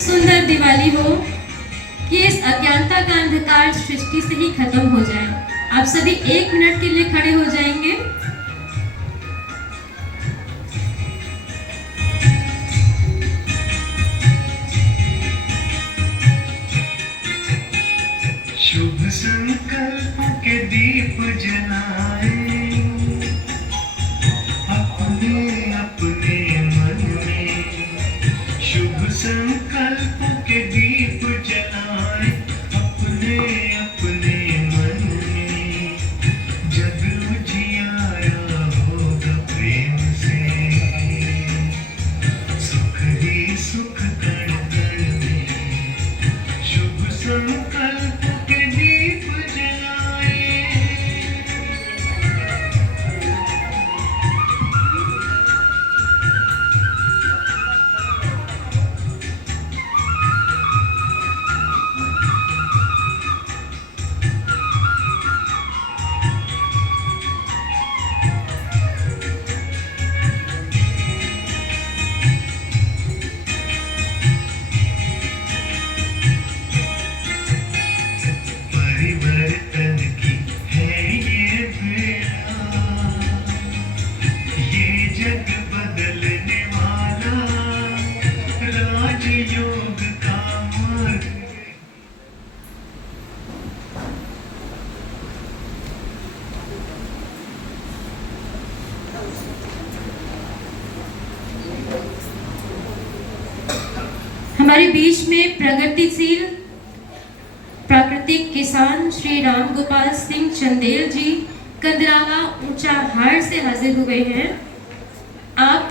सुंदर दिवाली हो कि इस अज्ञानता का अंधकार सृष्टि से ही खत्म हो जाए। आप सभी 1 मिनट के लिए खड़े हो जाएंगे। शुभ संकल्प के दीप जलाए अपने अपने मन में। शुभ संकल्प के दीप जलाए अपने अपने मन में। जग उजियारा होगा प्रेम से, सुख ही सुख कण कण में। शुभ संकल्प के दीप जलाए। परिवर्तन की है ये बेड़ा, ये जग बदलने वाला राजयोग का मार्ग। हमारे बीच में प्रगतिशील प्राकृतिक किसान श्री राम गोपाल सिंह चंदेल जी कंदरावा ऊंचाहार से हाजिर हुए हैं। आप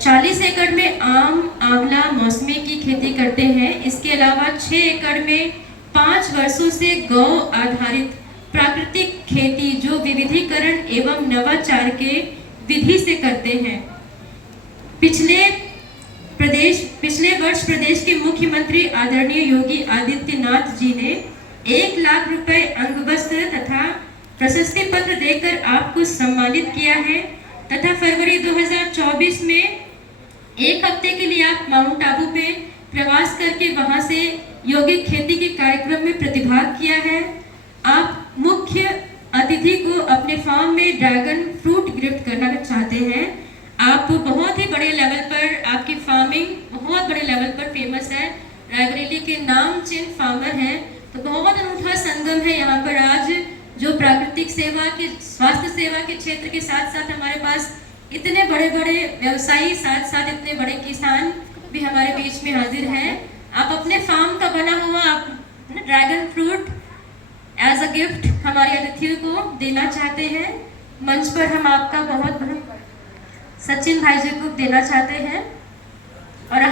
40 एकड़ में आम, आंवला, मौसमी की खेती करते हैं। इसके अलावा 6 एकड़ में 5 वर्षों से गौ आधारित प्राकृतिक खेती जो विविधीकरण एवं नवाचार के विधि से करते हैं। पिछले वर्ष प्रदेश के मुख्यमंत्री आदरणीय योगी आदित्यनाथ जी ने 1 लाख रुपए अंगवस्त्र तथा प्रशस्ति पत्र देकर आपको सम्मानित किया है तथा फरवरी 2024 में 1 हफ्ते के लिए आप माउंट आबू पे प्रवास करके वहां से यौगिक खेती के कार्यक्रम में प्रतिभाग किया है। आप मुख्य अतिथि को अपने फार्म में ड्रैगन फ्रूट गिफ्ट करना चाहते हैं। आप बहुत ही बड़े लेवल पर, आपकी फार्मिंग बहुत बड़े लेवल पर फेमस है, रायबरेली के नामचीन फार्मर हैं। तो बहुत अनूठा संगम है यहाँ पर आज, जो प्राकृतिक सेवा के, स्वास्थ्य सेवा के क्षेत्र के साथ साथ हमारे पास इतने बड़े बड़े व्यवसायी, साथ साथ इतने बड़े किसान भी हमारे बीच में हाजिर हैं। आप अपने फार्म का बना हुआ आप dragon fruit as a gift हमारे अतिथियों को देना चाहते हैं। मंच पर हम आपका बहुत सचिन भाई जी को देना चाहते हैं। और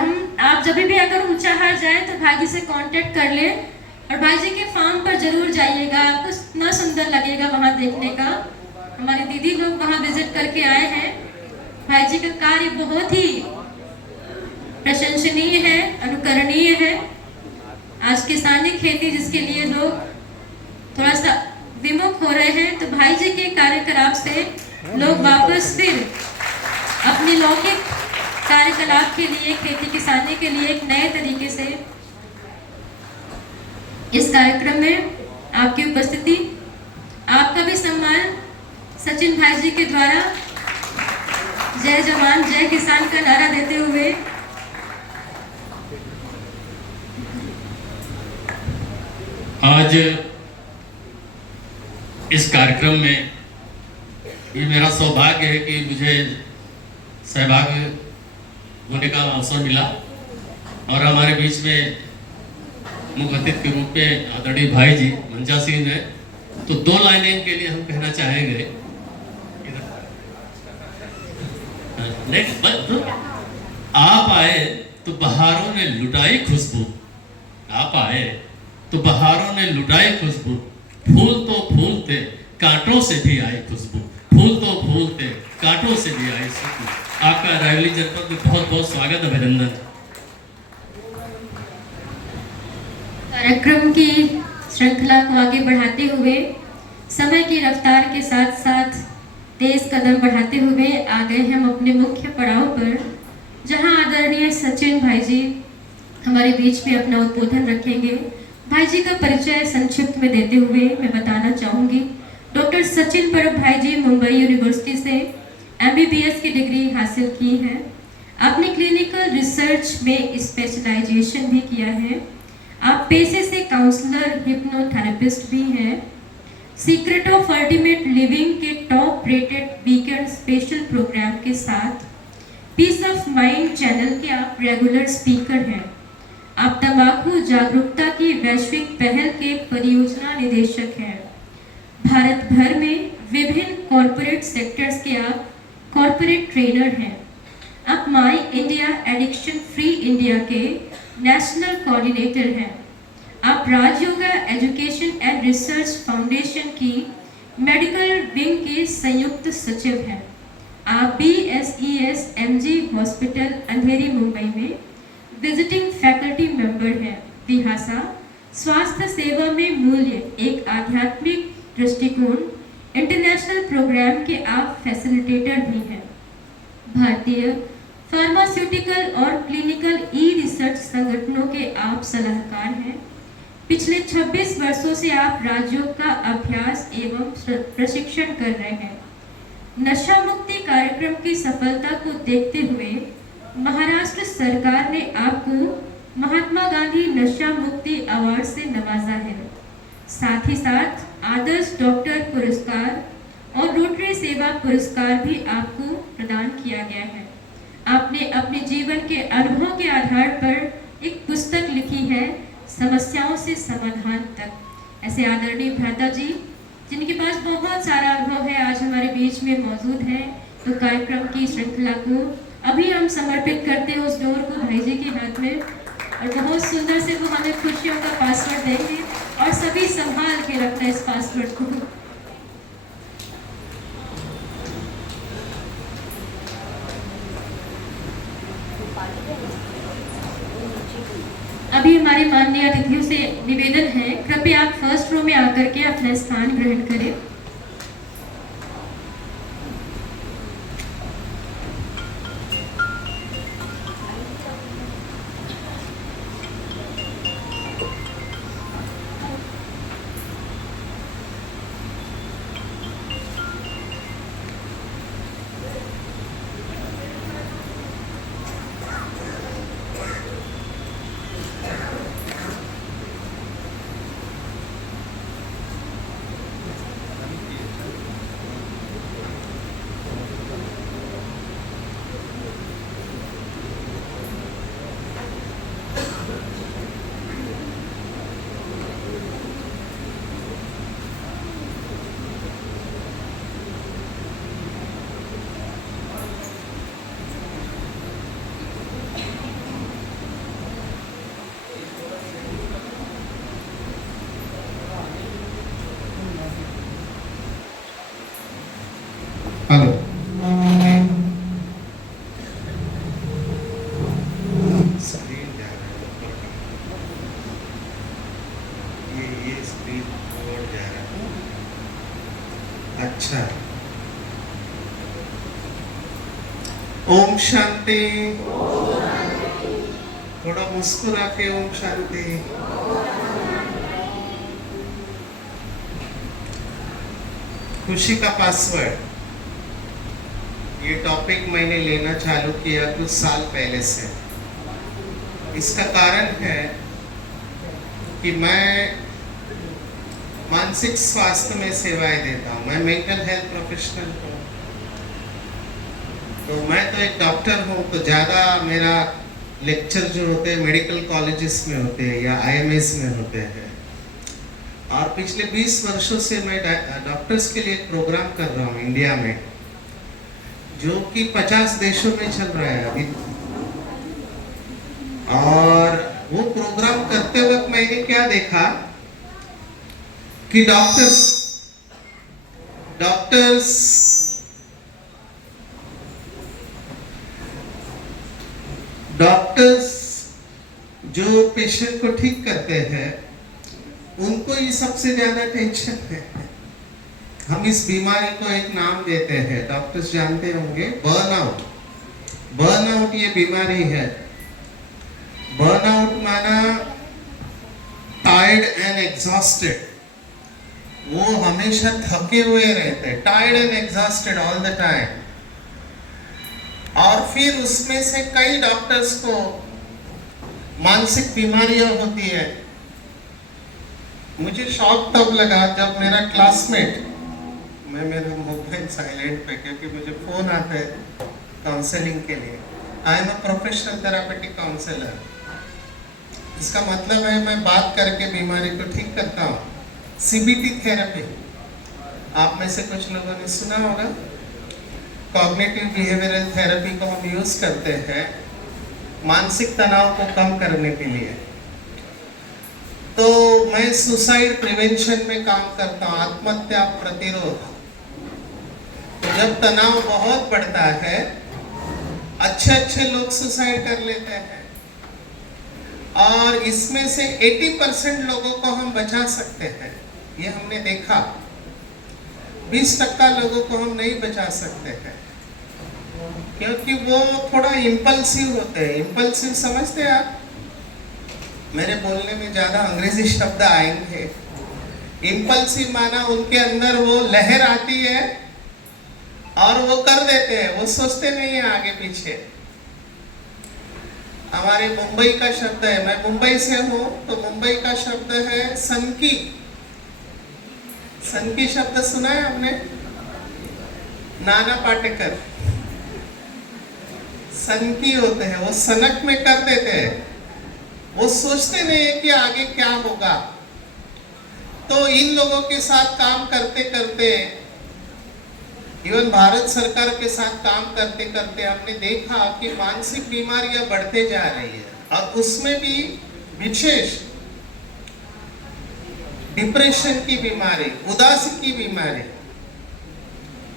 आप जब भी अगर ऊंचाहार जाए तो भाई जी से कांटेक्ट कर ले और भाई जी के फार्म पर जरूर जाइएगा। आपको इतना सुंदर लगेगा वहां देखने का। हमारी दीदी लोग वहां विजिट करके आए हैं। भाई जी का कार्य बहुत ही प्रशंसनीय है, अनुकरणीय है। आज किसानी खेती जिसके लिए लोग थोड़ा सा विमुख हो रहे हैं, तो भाई जी के कार्यकलाप से लोग वापस फिर अपने लौकिक कार्यकलाप के लिए, खेती किसानी के लिए एक नए तरीके से इस कार्यक्रम में आपकी उपस्थिति, आपका भी सम्मान सचिन भाई जी के द्वारा जय जवान जय किसान का नारा देते हुए आज इस कार्यक्रम में ये मेरा सौभाग्य है कि मुझे सहभागी होने का अवसर मिला और हमारे बीच में मुख्य अतिथि के रूप में आदरणीय भाई जी मंजा सिंह है। तो 2 लाइनें इनके लिए हम कहना चाहेंगे। आप आए तो बहारों ने लुटाई खुशबू, आप आए तो बहारों ने लुटाई खुशबू। फूल तो फूल थे कांटों से भी आई खुशबू, फूल तो फूल थे कांटों से भी आई खुशबू। आपका रायबरेली जनपद में बहुत बहुत स्वागत, अभिनंदन। कार्यक्रम की श्रृंखला को आगे बढ़ाते हुए, समय की रफ्तार के साथ साथ तेज कदम बढ़ाते हुए आ गए हम अपने मुख्य पड़ाव पर। जहां आदरणीय सचिन भाई जी हमारे बीच में अपना उद्बोधन रखेंगे। भाई जी का परिचय संक्षिप्त में देते हुए मैं बताना चाहूँगी, डॉक्टर सचिन परब भाई जी मुंबई यूनिवर्सिटी से MBBS की डिग्री हासिल की है। आपने क्लिनिकल रिसर्च में स्पेशलाइजेशन भी किया है। आप पेशे से काउंसलर हिप्नोथेरेपिस्ट भी हैं। सीक्रेट ऑफ अल्टीमेट लिविंग के top rated weekend special programme के साथ पीस ऑफ माइंड चैनल के आप रेगुलर स्पीकर हैं। आप तंबाकू जागरूकता की वैश्विक पहल के परियोजना निदेशक हैं। भारत भर में विभिन्न कॉरपोरेट सेक्टर्स के आप कॉरपोरेट ट्रेनर हैं। आप माई इंडिया एडिक्शन फ्री इंडिया के नेशनल कोऑर्डिनेटर हैं। आप Rajyoga education and research foundation की मेडिकल विंग के संयुक्त सचिव हैं। आप BSES MG हॉस्पिटल अंधेरी मुंबई में विजिटिंग फैकल्टी मेंबर हैं। विहासा स्वास्थ्य सेवा में मूल्य एक आध्यात्मिक दृष्टिकोण इंटरनेशनल प्रोग्राम के आप फैसिलिटेटर भी हैं। भारतीय फार्मास्यूटिकल और क्लिनिकल रिसर्च संगठनों के आप सलाहकार हैं। पिछले 26 वर्षों से आप राजयोग का अभ्यास एवं प्रशिक्षण कर रहे हैं। नशा मुक्ति कार्यक्रम की सफलता को देखते हुए महाराष्ट्र सरकार ने आपको महात्मा गांधी नशा मुक्ति अवार्ड से नवाजा है। साथ ही साथ आदर्श डॉक्टर पुरस्कार और रोटरी सेवा पुरस्कार भी आपको प्रदान किया गया है। आपने अपने जीवन के अनुभव के आधार पर एक पुस्तक लिखी है, समस्याओं से समाधान तक। ऐसे आदरणीय भ्राता जी जिनके पास बहुत सारा अनुभव है आज हमारे बीच में मौजूद हैं। तो कार्यक्रम की श्रृंखला को अभी हम समर्पित करते हैं उस डोर को भाई जी के हाथ में, और बहुत सुंदर से वो हमें खुशियों का पासवर्ड देंगे और सभी संभाल के रखना है इस पासवर्ड को। अभी हमारे माननीय अतिथियों से निवेदन है, कृपया आप फर्स्ट रो में आकर के अपना स्थान ग्रहण करें। हेलो, स्क्रीन जा रहा है ऊपर का। ये स्क्रीन फॉरवर्ड जा रहा है। अच्छा, ओम शांति। थोड़ा मुस्कुरा के ओम शांति। खुशी का पासवर्ड, ये टॉपिक मैंने लेना चालू किया कुछ साल पहले से। इसका कारण है कि मैं मानसिक स्वास्थ्य में सेवाएं देता हूँ। मैं मेंटल हेल्थ प्रोफेशनल हूँ, तो मैं तो एक डॉक्टर हूँ, तो ज़्यादा मेरा लेक्चर जो होते हैं मेडिकल कॉलेजेस में होते हैं या IMS में होते हैं। और पिछले 20 वर्षों से मैं डॉक्टर्स के लिए एक प्रोग्राम कर रहा हूँ इंडिया में, जो कि 50 देशों में चल रहा है अभी। और वो प्रोग्राम करते वक्त मैंने क्या देखा कि डॉक्टर्स जो पेशेंट को ठीक करते हैं उनको ये सबसे ज्यादा टेंशन है। हम इस बीमारी को एक नाम देते हैं, डॉक्टर्स जानते होंगे, बर्नआउट। बर्नआउट ये बीमारी है। बर्नआउट माना टायर्ड एंड एग्जॉस्टेड, वो हमेशा थके हुए रहते हैं, tired and exhausted all the time. और फिर उसमें से कई डॉक्टर्स को मानसिक बीमारियां होती है। मुझे शॉक तब लगा जब मेरा क्लासमेट, मैं मेरा मोबाइल साइलेंट पे क्योंकि मुझे फोन आता है काउंसलिंग के लिए। I am a professional therapeutic counsellor. इसका मतलब है मैं बात करके बीमारी को ठीक करता हूँ। सीबीटी थेरेपी आप में से कुछ लोगों ने सुना होगा। कॉग्निटिव बिहेवियरल थेरेपी को हम यूज करते हैं मानसिक तनाव को कम करने के लिए। तो मैं सुसाइड प्रिवेंशन में काम करता हूँ, आत्महत्या प्रतिरोध। तो जब तनाव बहुत बढ़ता है, अच्छे लोग सुसाइड कर लेते हैं, और इसमें से 80% लोगों को हम बचा सकते हैं। ये हमने देखा। 20% लोगों को हम नहीं बचा सकते हैं क्योंकि वो थोड़ा इम्पल्सिव होते हैं। इम्पल्सिव समझते हैं आप? मेरे बोलने में ज्यादा अंग्रेजी शब्द आएंगे। इम्पल्सिव माना उनके अंदर वो लहर आती है और वो कर देते हैं, वो सोचते नहीं है आगे पीछे। हमारे मुंबई का शब्द है, मैं मुंबई से हूँ, तो मुंबई का शब्द है सनकी। सनकी शब्द सुना है हमने? नाना पाटेकर सनकी होते हैं, वो सनक में कर देते हैं, वो सोचते नहीं है कि आगे क्या होगा। तो इन लोगों के साथ काम करते करते, इवन भारत सरकार के साथ काम करते करते हमने देखा कि मानसिक बीमारियां बढ़ते जा रही है, और उसमें भी विशेष डिप्रेशन की बीमारी, उदासी की बीमारी,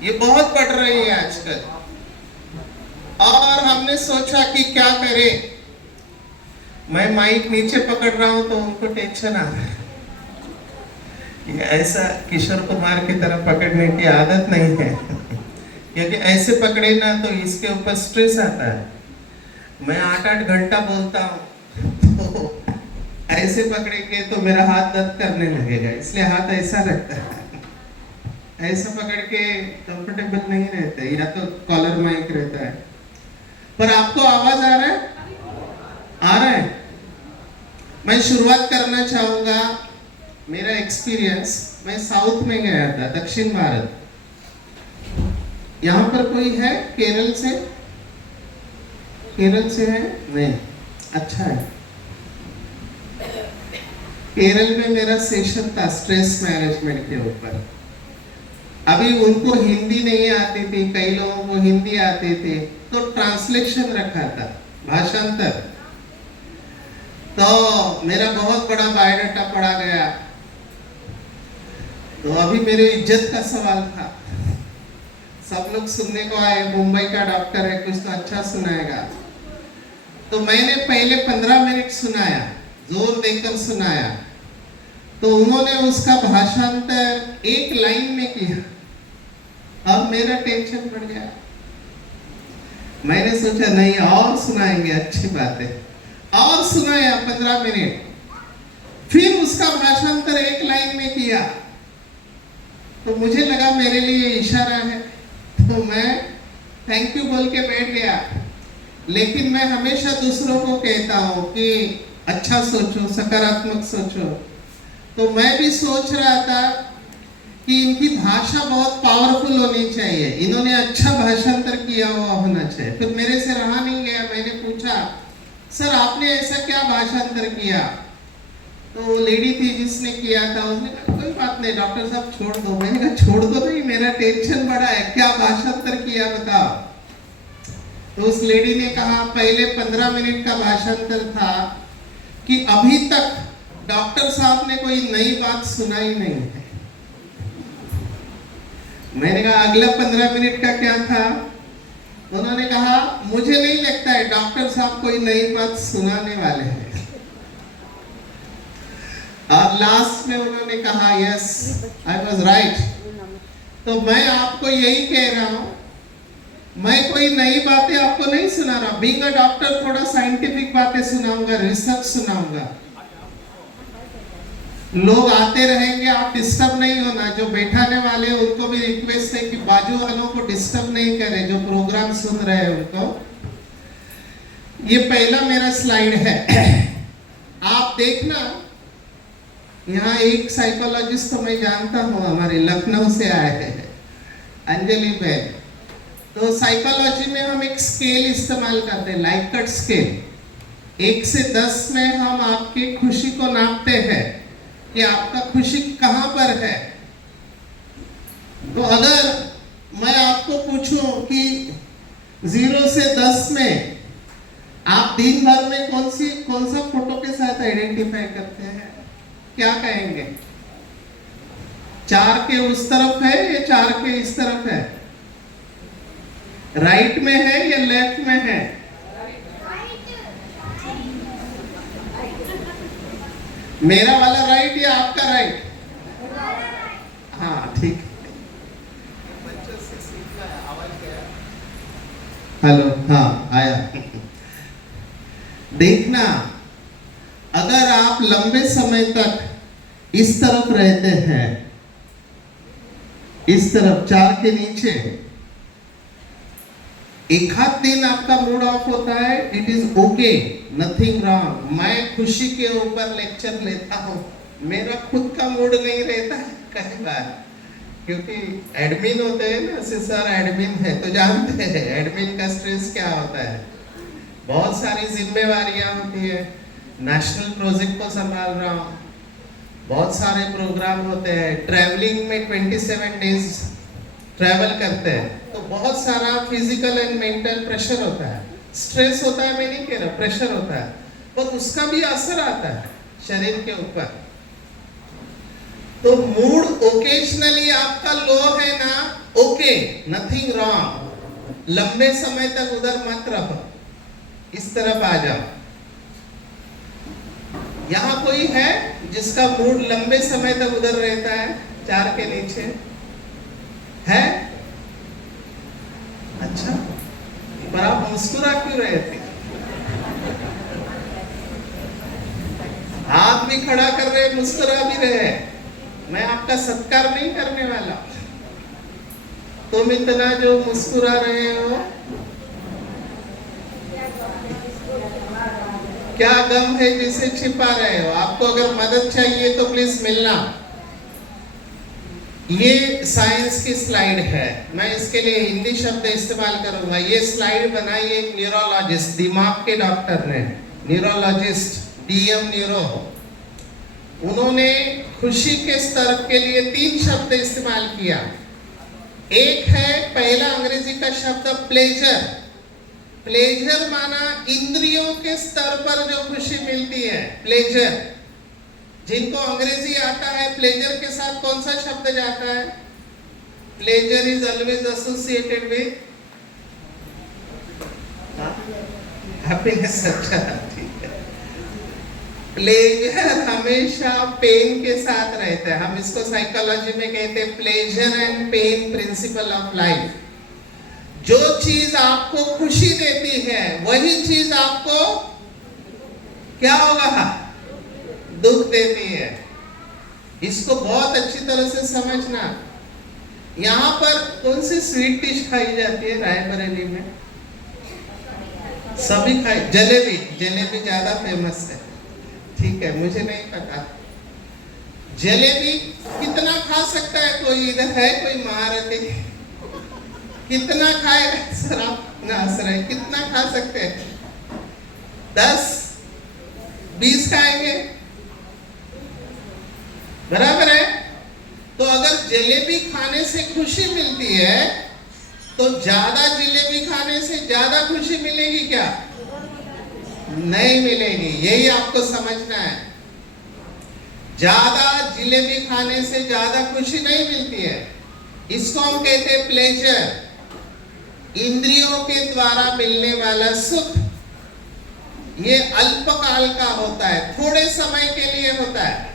ये बहुत बढ़ रही है आजकल। और हमने सोचा कि क्या करें। मैं माइक नीचे पकड़ रहा हूं तो उनको टेंशन आ रहा है। ये ऐसा किशोर कुमार की तरह पकड़ने की आदत नहीं है क्योंकि ऐसे पकड़े ना तो इसके ऊपर स्ट्रेस आता है। मैं 8-8 घंटा बोलता हूँ तो ऐसे पकड़ेंगे तो मेरा हाथ दर्द करने लगेगा, इसलिए हाथ ऐसा रखता है। ऐसा पकड़ के कंफर्टेबल नहीं रहता, या तो कॉलर माइक रहता है। पर आपको आवाज आ रहा है? आ रहा है। मैं शुरुआत करना चाहूंगा मेरा एक्सपीरियंस। मैं साउथ में गया था, दक्षिण भारत। यहाँ पर कोई है केरल से? केरल से है? नहीं, अच्छा है। केरल में मेरा सेशन था स्ट्रेस मैनेजमेंट के ऊपर। अभी उनको हिंदी नहीं आती थी, कई लोगों को हिंदी आती थी, तो ट्रांसलेशन रखा था, भाषांतर। तो मेरा बहुत बड़ा बायोडाटा पढ़ा गया। तो अभी मेरे इज्जत का सवाल था। सब लोग सुनने को आए, मुंबई का डॉक्टर है, कुछ तो अच्छा सुनाएगा। तो मैंने पहले 15 मिनट सुनाया, जोर देकर सुनाया। तो उन्होंने उसका भाषांतर एक लाइन में किया। अब मेरा टेंशन बढ़ गया। मैंने सोचा नहीं, और सुनाएंगे, अच्छी बात है। और सुनाया 15 मिनट। फिर उसका भाषांतर एक लाइन में किया। तो मुझे लगा मेरे लिए इशारा है, तो मैं थैंक यू बोल के बैठ गया। लेकिन मैं हमेशा दूसरों को कहता हूँ कि अच्छा सोचो, सकारात्मक सोचो। तो मैं भी सोच रहा था कि इनकी भाषा बहुत पावरफुल होनी चाहिए, इन्होंने अच्छा भाषांतर किया हुआ होना चाहिए। फिर मेरे से रहा नहीं गया, मैंने पूछा सर आपने ऐसा क्या भाषांतर किया? तो वो लेडी थी जिसने किया था, उसने कहा कोई बात नहीं डॉक्टर साहब छोड़ दो। मैंने कहा छोड़ दो नहीं, मेरा टेंशन बढ़ा है, क्या भाषांतर किया बताओ। तो उस लेडी ने कहा पहले 15 मिनट का भाषांतर था कि अभी तक डॉक्टर साहब ने कोई नई बात सुनाई नहीं है। मैंने कहा अगला 15 मिनट का क्या था? उन्होंने कहा मुझे नहीं लगता है डॉक्टर साहब कोई नई बात सुनाने वाले हैं। और लास्ट में उन्होंने कहा यस आई वाज राइट। तो मैं आपको यही कह रहा हूं मैं कोई नई बातें आपको नहीं सुना रहा। बीइंग अ डॉक्टर थोड़ा साइंटिफिक बातें सुनाऊंगा, रिसर्च सुनाऊंगा। लोग आते रहेंगे, आप डिस्टर्ब नहीं होना। जो बैठाने वाले हैं उनको भी रिक्वेस्ट है कि बाजू वालों को डिस्टर्ब नहीं करें, जो प्रोग्राम सुन रहे हैं उनको। ये पहला मेरा स्लाइड है। आप देखना, यहाँ एक साइकोलॉजिस्ट तो मैं जानता हूँ, हमारे लखनऊ से आए हैं, अंजलि बहन। तो साइकोलॉजी में हम एक स्केल इस्तेमाल करते हैं, लाइकर्ट स्केल। 1 से 10 में हम आपकी खुशी को नापते हैं कि आपका खुशी कहां पर है। तो अगर मैं आपको पूछूं कि 0 से 10 में आप दिन भर में कौन सा फोटो के साथ आइडेंटिफाई करते हैं, क्या कहेंगे? 4 के उस तरफ है या 4 के इस तरफ है? राइट में है या लेफ्ट में है? मेरा वाला राइट या आपका राइट? हाँ ठीक है। बच्चों से सीखना है। आवाज क्या है? हेलो, हाँ आया। देखना, अगर आप लंबे समय तक इस तरफ रहते हैं, इस तरफ 4 के नीचे, एक आध दिन आपका मूड ऑफ होता है, it is okay, nothing wrong. मैं खुशी के ऊपर लेक्चर लेता हूँ, मेरा खुद का मूड नहीं रहता है कई बार, क्योंकि एडमिन होते हैं ना, सर एडमिन है तो जानते हैं एडमिन का स्ट्रेस क्या होता है। बहुत सारी जिम्मेवारियां होती है, नेशनल प्रोजेक्ट को संभाल रहा हूँ, बहुत सारे प्रोग्राम होते हैं, ट्रैवलिंग में 27 डेज ट्रैवल करते हैं, तो बहुत सारा फिजिकल एंड मेंटल प्रेशर होता है, स्ट्रेस होता है। मैं नहीं कह रहा, प्रेशर होता है, और उसका भी असर आता है शरीर के ऊपर। तो मूड ओकेजनली आपका लो है ना, ओके, नथिंग रॉन्ग। लंबे समय तक उधर मत रहो, इस तरफ आ जाओ। यहाँ कोई है जिसका मूड लंबे समय तक उधर रहता है, 4 के नीचे है? अच्छा, पर आप मुस्कुरा क्यों रहे थे? हाथ भी खड़ा कर रहे, मुस्कुरा भी रहे। मैं आपका सत्कार नहीं करने वाला। तुम इतना जो मुस्कुरा रहे हो, क्या गम है जिसे छिपा रहे हो? आपको अगर मदद चाहिए तो प्लीज मिलना। ये साइंस की स्लाइड है, मैं इसके लिए हिंदी शब्द इस्तेमाल करूंगा। ये स्लाइड बनाई एक न्यूरोलॉजिस्ट, दिमाग के डॉक्टर ने, न्यूरोलॉजिस्ट डीएम न्यूरो। उन्होंने खुशी के स्तर के लिए 3 शब्द इस्तेमाल किया। एक है, पहला अंग्रेजी का शब्द प्लेजर। प्लेजर माना इंद्रियों के स्तर पर जो खुशी मिलती है, प्लेजर। जिनको अंग्रेजी आता है, प्लेजर के साथ कौन सा शब्द जाता है? Pleasure is always associated with happiness. अच्छा, ठीक है। प्लेजर हमेशा पेन के साथ रहता है। हम इसको साइकोलॉजी में कहते हैं pleasure and pain principle of life. जो चीज आपको खुशी देती है, वही चीज आपको क्या होगा? दुख देती है। इसको बहुत अच्छी तरह से समझना। यहाँ पर कौन सी स्वीट डिश खाई जाती है रायबरेली में? सभी खाई, जलेबी। जलेबी ज्यादा फेमस है, ठीक है, मुझे नहीं पता। जलेबी कितना खा सकता है कोई? इधर है कोई महारथी? कितना खाएगा? सर आप ना हंस रहे, कितना खा सकते हैं? 10 20 खाएंगे, बराबर है। तो अगर जलेबी खाने से खुशी मिलती है, तो ज्यादा जलेबी खाने से ज्यादा खुशी मिलेगी क्या? नहीं मिलेगी। यही आपको समझना है। ज्यादा जलेबी खाने से ज्यादा खुशी नहीं मिलती है। इसको हम कहते हैं प्लेजर। इंद्रियों के द्वारा मिलने वाला सुख, ये अल्पकाल का होता है, थोड़े समय के लिए होता है,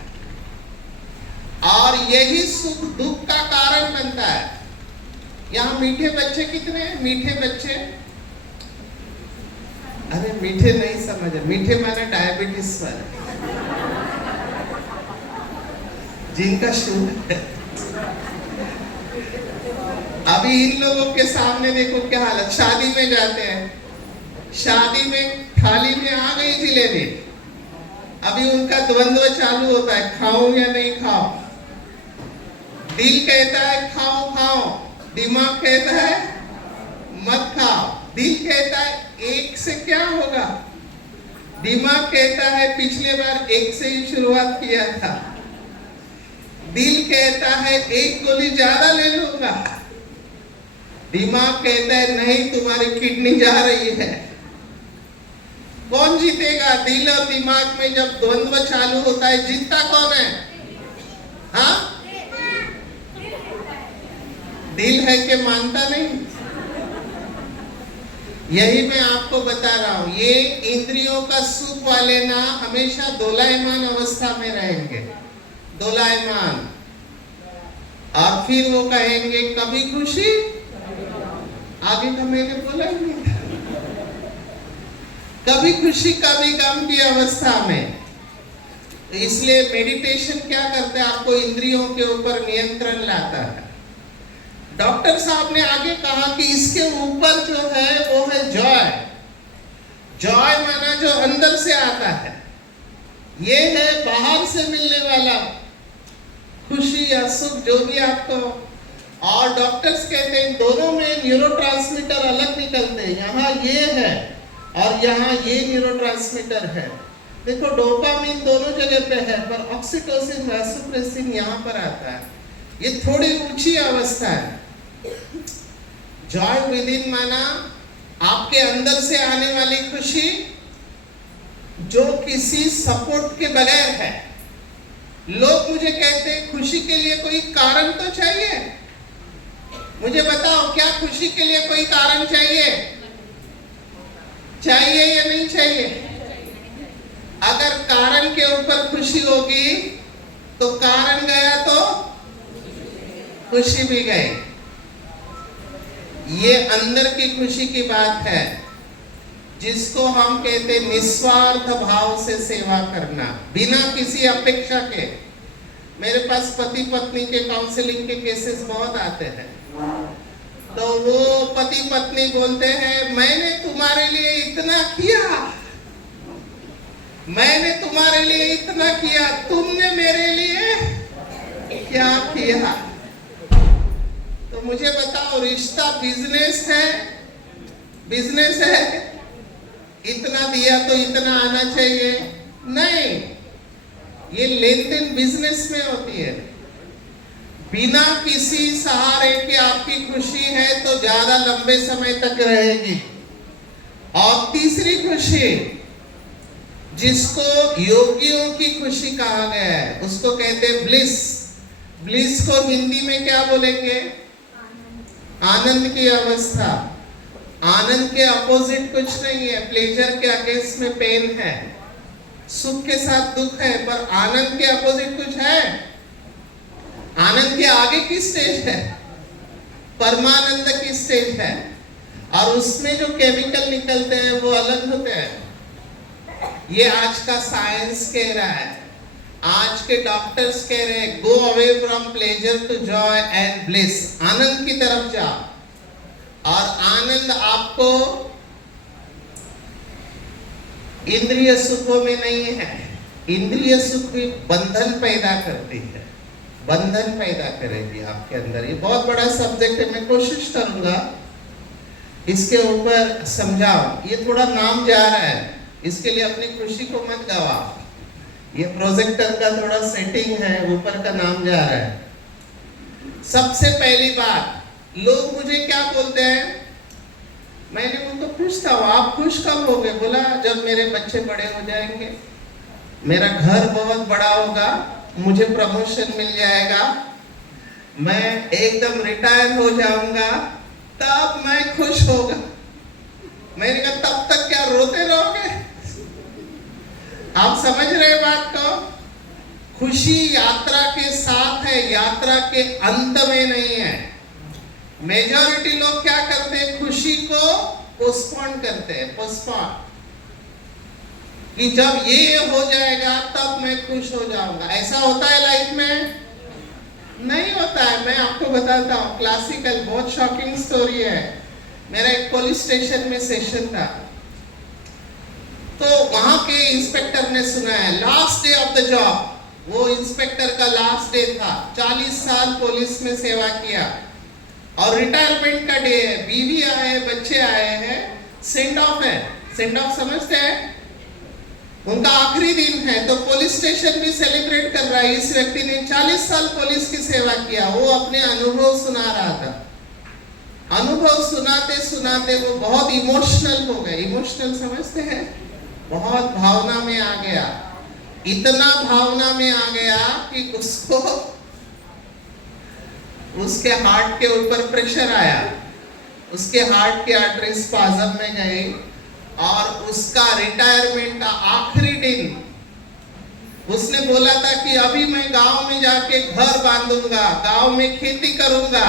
और यही सुख दुख का कारण बनता है। यहाँ मीठे बच्चे कितने हैं? मीठे बच्चे, अरे मीठे नहीं समझ, मीठे माने डायबिटीज वाले, जिनका शुगर है। अभी इन लोगों के सामने देखो क्या हालत, शादी में जाते हैं, शादी में थाली में आ गई जिलेबी, अभी उनका द्वंद्व चालू होता है, खाऊं या नहीं खाऊं। दिल कहता है खाओ खाओ, दिमाग कहता है मत खाओ। दिल कहता है एक से क्या होगा, दिमाग कहता है पिछले बार एक से ही शुरुआत किया था। दिल कहता है एक गोली ज्यादा ले लूंगा, दिमाग कहता है नहीं तुम्हारी किडनी जा रही है। कौन जीतेगा? दिल और दिमाग में जब द्वंद्व चालू होता है, जीतता कौन है? हाँ, दिल है कि मानता नहीं। यही मैं आपको बता रहा हूं, ये इंद्रियों का सुख वाले ना हमेशा दोलायमान अवस्था में रहेंगे, दोलायमान। और फिर वो कहेंगे कभी खुशी, आगे का मैंने बोला ही नहीं, कभी खुशी कभी गम की अवस्था में। इसलिए मेडिटेशन क्या करता है, आपको इंद्रियों के ऊपर नियंत्रण लाता है। डॉक्टर साहब ने आगे कहा कि इसके ऊपर जो है वो है जॉय। जॉय माना जो अंदर से आता है, ये है बाहर से मिलने वाला खुशी या सुख, जो भी आपको। और डॉक्टर्स कहते हैं दोनों में न्यूरोट्रांसमीटर अलग निकलते हैं, यहाँ ये है और यहाँ ये न्यूरोट्रांसमीटर है। देखो डोपामिन दोनों जगह पे है, पर ऑक्सीटोसिन वैसोप्रेसिन यहाँ पर आता है। ये थोड़ी ऊंची अवस्था है। जॉय विद इन माना आपके अंदर से आने वाली खुशी जो किसी सपोर्ट के बगैर है। लोग मुझे कहते हैं खुशी के लिए कोई कारण तो चाहिए, मुझे बताओ क्या खुशी के लिए कोई कारण चाहिए? चाहिए या नहीं चाहिए? अगर कारण के ऊपर खुशी होगी तो कारण गया तो खुशी भी गई। ये अंदर की खुशी की बात है, जिसको हम कहते निस्वार्थ भाव से सेवा करना, बिना किसी अपेक्षा के। मेरे पास पति पत्नी के काउंसलिंग के केसेस बहुत आते हैं, तो वो पति पत्नी बोलते हैं मैंने तुम्हारे लिए इतना किया, मैंने तुम्हारे लिए इतना किया, तुमने मेरे लिए क्या किया? तो मुझे बताओ, रिश्ता बिजनेस है? बिजनेस है, इतना दिया तो इतना आना चाहिए? नहीं, ये लेन देन बिजनेस में होती है। बिना किसी सहारे के आपकी खुशी है तो ज्यादा लंबे समय तक रहेगी। और तीसरी खुशी, जिसको योगियों की खुशी कहा गया है, उसको कहते हैं ब्लिस। ब्लिस को हिंदी में क्या बोलेंगे? आनंद की अवस्था। आनंद के अपोजिट कुछ नहीं है, प्लेजर के अगेंस्ट में पेन है, सुख के साथ दुख है, पर आनंद के अपोजिट कुछ है? आनंद के आगे की स्टेज है, परमानंद की स्टेज है, और उसमें जो केमिकल निकलते हैं वो अलग होते हैं। ये आज का साइंस कह रहा है, आज के डॉक्टर्स कह रहे हैं go away from pleasure to joy and bliss, आनंद की तरफ जाओ। और आनंद आपको इंद्रिय सुखों में नहीं है। इंद्रिय सुख भी बंधन पैदा करती है, बंधन पैदा करेगी आपके अंदर। ये बहुत बड़ा सब्जेक्ट है, मैं कोशिश करूंगा इसके ऊपर समझाओ। ये थोड़ा नाम जा रहा है, इसके लिए अपनी खुशी को मत गवाओ। ये प्रोजेक्टर का थोड़ा सेटिंग है, ऊपर का नाम जा रहा है। सबसे पहली बात, लोग मुझे क्या बोलते हैं, मैंने उनको पूछता हूँ आप खुश कब होगे? बोला जब मेरे बच्चे बड़े हो जाएंगे, मेरा घर बहुत बड़ा होगा, मुझे प्रमोशन मिल जाएगा, मैं एकदम रिटायर हो जाऊंगा, तब मैं खुश होगा। मैंने कहा तब तक क्या रोते रहोगे? आप समझ रहे बात को? खुशी यात्रा के साथ है, यात्रा के अंत में नहीं है। मेजॉरिटी लोग क्या करते हैं, खुशी को पोस्टपोन करते हैं, पोस्टपोन, कि जब ये हो जाएगा तब मैं खुश हो जाऊंगा। ऐसा होता है लाइफ में? नहीं होता है। मैं आपको बताता हूँ, क्लासिकल, बहुत शॉकिंग स्टोरी है। मेरा एक पुलिस स्टेशन में सेशन था, तो वहां के इंस्पेक्टर ने सुना है last day of the job, वो इंस्पेक्टर का लास्ट डे था, 40 साल पुलिस में सेवा किया और रिटायरमेंट का डे है, बीवी आए, बच्चे आए हैं, सेंड ऑफ है। सेंड ऑफ समझते हैं? उनका आखिरी दिन है, तो पुलिस स्टेशन भी सेलिब्रेट कर रहा है। इस व्यक्ति ने 40 साल पुलिस की सेवा किया, वो अपने अनुभव सुना रहा था। अनुभव सुनाते सुनाते वो बहुत इमोशनल हो गए। इमोशनल समझते हैं? बहुत भावना में आ गया, इतना भावना में आ गया कि उसको उसके हार्ट के ऊपर प्रेशर आया, उसके हार्ट की आर्टरी स्पाज़म में गई और उसका रिटायरमेंट का आखिरी दिन, उसने बोला था कि अभी मैं गांव में जाके घर बांधूंगा, गांव में खेती करूंगा,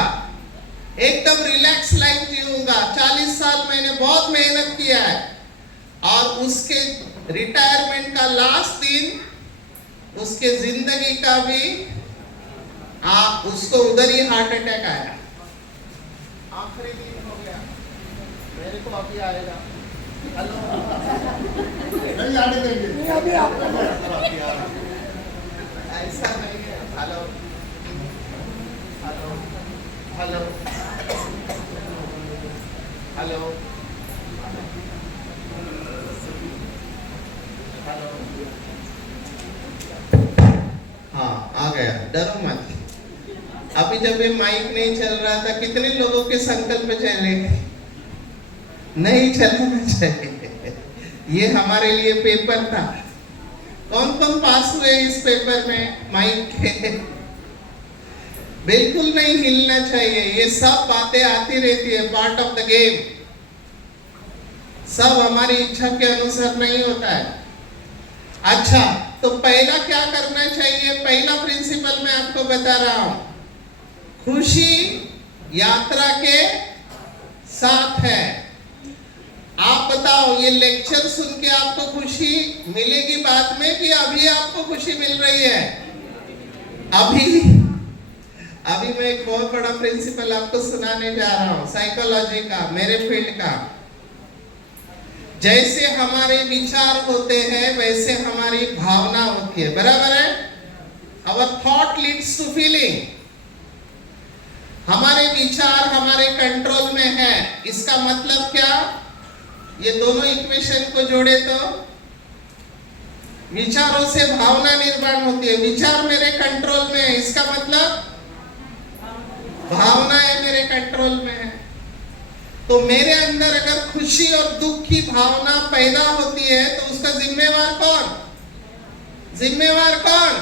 एकदम रिलैक्स लाइफ जीऊंगा, 40 साल मैंने बहुत मेहनत किया है। और उसके रिटायरमेंट का लास्ट दिन, उसके जिंदगी का भी उसको उधर ही हार्ट अटैक आया। आखिरी दिन हो गया, मेरे को अभी आएगा। हेलो, नहीं आने देंगे, ऐसा नहीं है। Hello hello hello hello hello, हाँ आ गया, डरो मत। अभी जब ये माइक नहीं चल रहा था, कितने लोगों के संकल्प चले? नहीं चलना चाहिए। ये हमारे लिए पेपर था। कौन कौन पास हुए इस पेपर में? माइक के बिल्कुल नहीं हिलना चाहिए। ये सब बातें आती रहती है, पार्ट ऑफ द गेम। सब हमारी इच्छा के अनुसार नहीं होता है। अच्छा, तो पहला क्या करना चाहिए? पहला प्रिंसिपल मैं आपको बता रहा हूं, खुशी यात्रा के साथ है। आप बताओ, ये लेक्चर सुन के आपको खुशी मिलेगी बाद में, कि अभी आपको खुशी मिल रही है? अभी मैं एक बहुत बड़ा प्रिंसिपल आपको सुनाने जा रहा हूं, साइकोलॉजी का, मेरे फील्ड का। जैसे हमारे विचार होते हैं वैसे हमारी भावना होती है, बराबर है? Our thought leads to feeling। हमारे विचार हमारे कंट्रोल में है। इसका मतलब क्या? ये दोनों इक्वेशन को जोड़े तो विचारों से भावना निर्माण होती है। विचार मेरे कंट्रोल में है, इसका मतलब भावनाएं मेरे कंट्रोल में है। तो मेरे अंदर अगर खुशी और दुख की भावना पैदा होती है तो उसका जिम्मेवार कौन? जिम्मेवार कौन?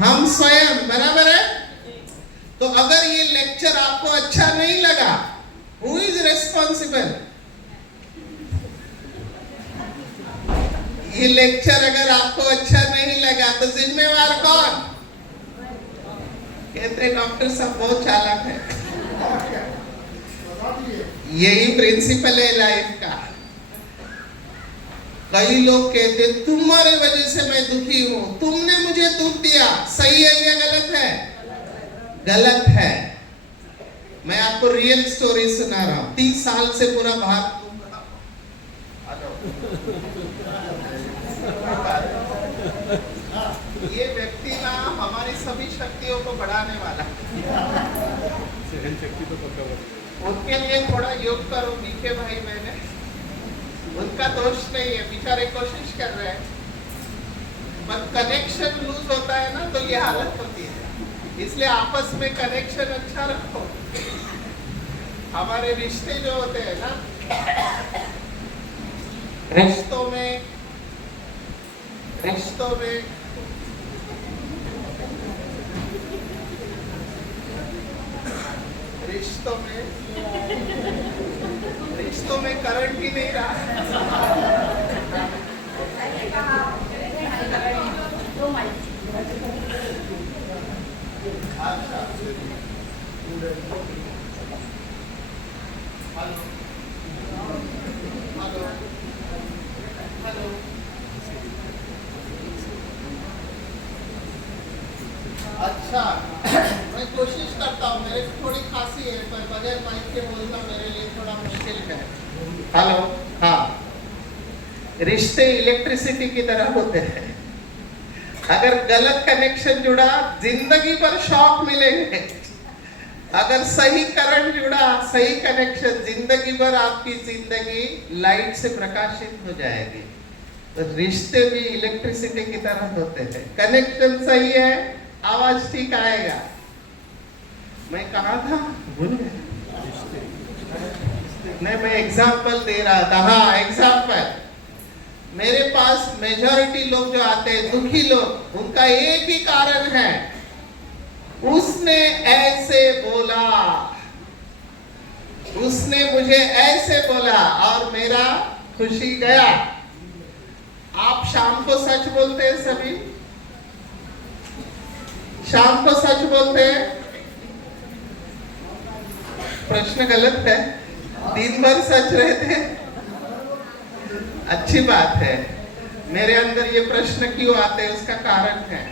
हम स्वयं, बराबर है? तो अगर ये लेक्चर आपको अच्छा नहीं लगा, हु इज रिस्पॉन्सिबल? ये लेक्चर अगर आपको अच्छा नहीं लगा तो जिम्मेवार कौन? कहते डॉक्टर साहब बहुत चालाक है। यही प्रिंसिपल है लाइफ का। कई लोग कहते तुम्हारे वजह से मैं दुखी हूं, तुमने मुझे दुख दिया। सही है या गलत है? गलत है। मैं आपको रियल स्टोरी सुना रहा हूं। 30 साल से पूरा भाग ये व्यक्ति ना हमारी सभी शक्तियों को बढ़ाने वाला। उनके लिए थोड़ा योग करो, बीके भाई। मैंने उनका दोष नहीं है, बेचारे कोशिश कर रहे हैं, पर कनेक्शन लूज होता है ना, तो ये हालत होती है। इसलिए आपस में कनेक्शन अच्छा रखो। हमारे रिश्ते जो होते हैं ना, रिश्तों में करंट ही नहीं रहा। अच्छा, मैं कोशिश करता हूँ, मेरे को थोड़ी खांसी है पर बगैर माइक के बोलना मेरे लिए थोड़ा मुश्किल है। हेलो, हाँ, रिश्ते इलेक्ट्रिसिटी की तरह होते हैं, अगर गलत कनेक्शन जुड़ा जिंदगी पर शॉक मिलेंगे, अगर सही करंट जुड़ा, सही कनेक्शन, जिंदगी भर आपकी जिंदगी लाइट से प्रकाशित हो जाएगी। तो रिश्ते भी इलेक्ट्रिसिटी की तरह होते हैं, कनेक्शन सही है, आवाज ठीक आएगा। मैं कहा था, भूल गया। नहीं, मैं एग्जाम्पल दे रहा था। हाँ, एग्जाम्पल, मेरे पास मेजॉरिटी लोग जो आते हैं, दुखी लोग, उनका एक ही कारण है, उसने ऐसे बोला, उसने मुझे ऐसे बोला और मेरा खुशी गया। आप शाम को सच बोलते हैं, सभी शाम को सच बोलते हैं? प्रश्न गलत है, दिन भर सच रहते हैं। अच्छी बात है। मेरे अंदर ये प्रश्न क्यों आते हैं, उसका कारण है।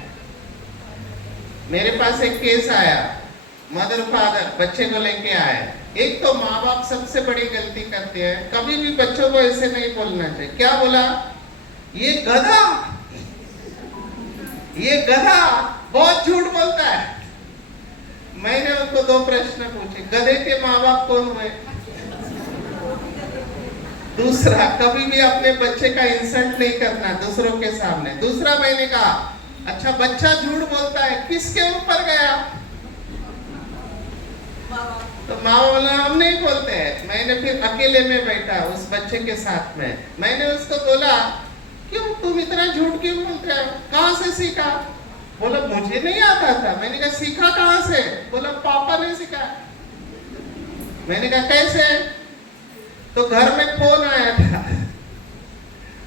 मेरे पास एक केस आया, मदर फादर बच्चे को लेके आए। एक तो माँ बाप सबसे बड़ी गलती करते हैं, कभी भी बच्चों को ऐसे नहीं बोलना चाहिए। क्या बोला? ये गधा, ये गधा बहुत झूठ बोलता है। मैंने उनको दो प्रश्न पूछे, गधे के माँ बाप कौन हुए? दूसरा, कभी भी अपने बच्चे का इंसल्ट नहीं करना दूसरों के सामने। दूसरा, मैंने कहा, अच्छा बच्चा झूठ बोलता है, किसके ऊपर गया? तो माँ बोला हम नहीं बोलते हैं। मैंने फिर अकेले में बैठा उस बच्चे के साथ में, मैंने उसको बोला, क्यों तुम इतना झूठ क्यों बोलते हो, कहाँ से सीखा? बोला मुझे नहीं आता था। मैंने कहा सीखा कहाँ से? बोला पापा ने सिखाया। मैंने कहा कैसे? तो घर में फोन आया था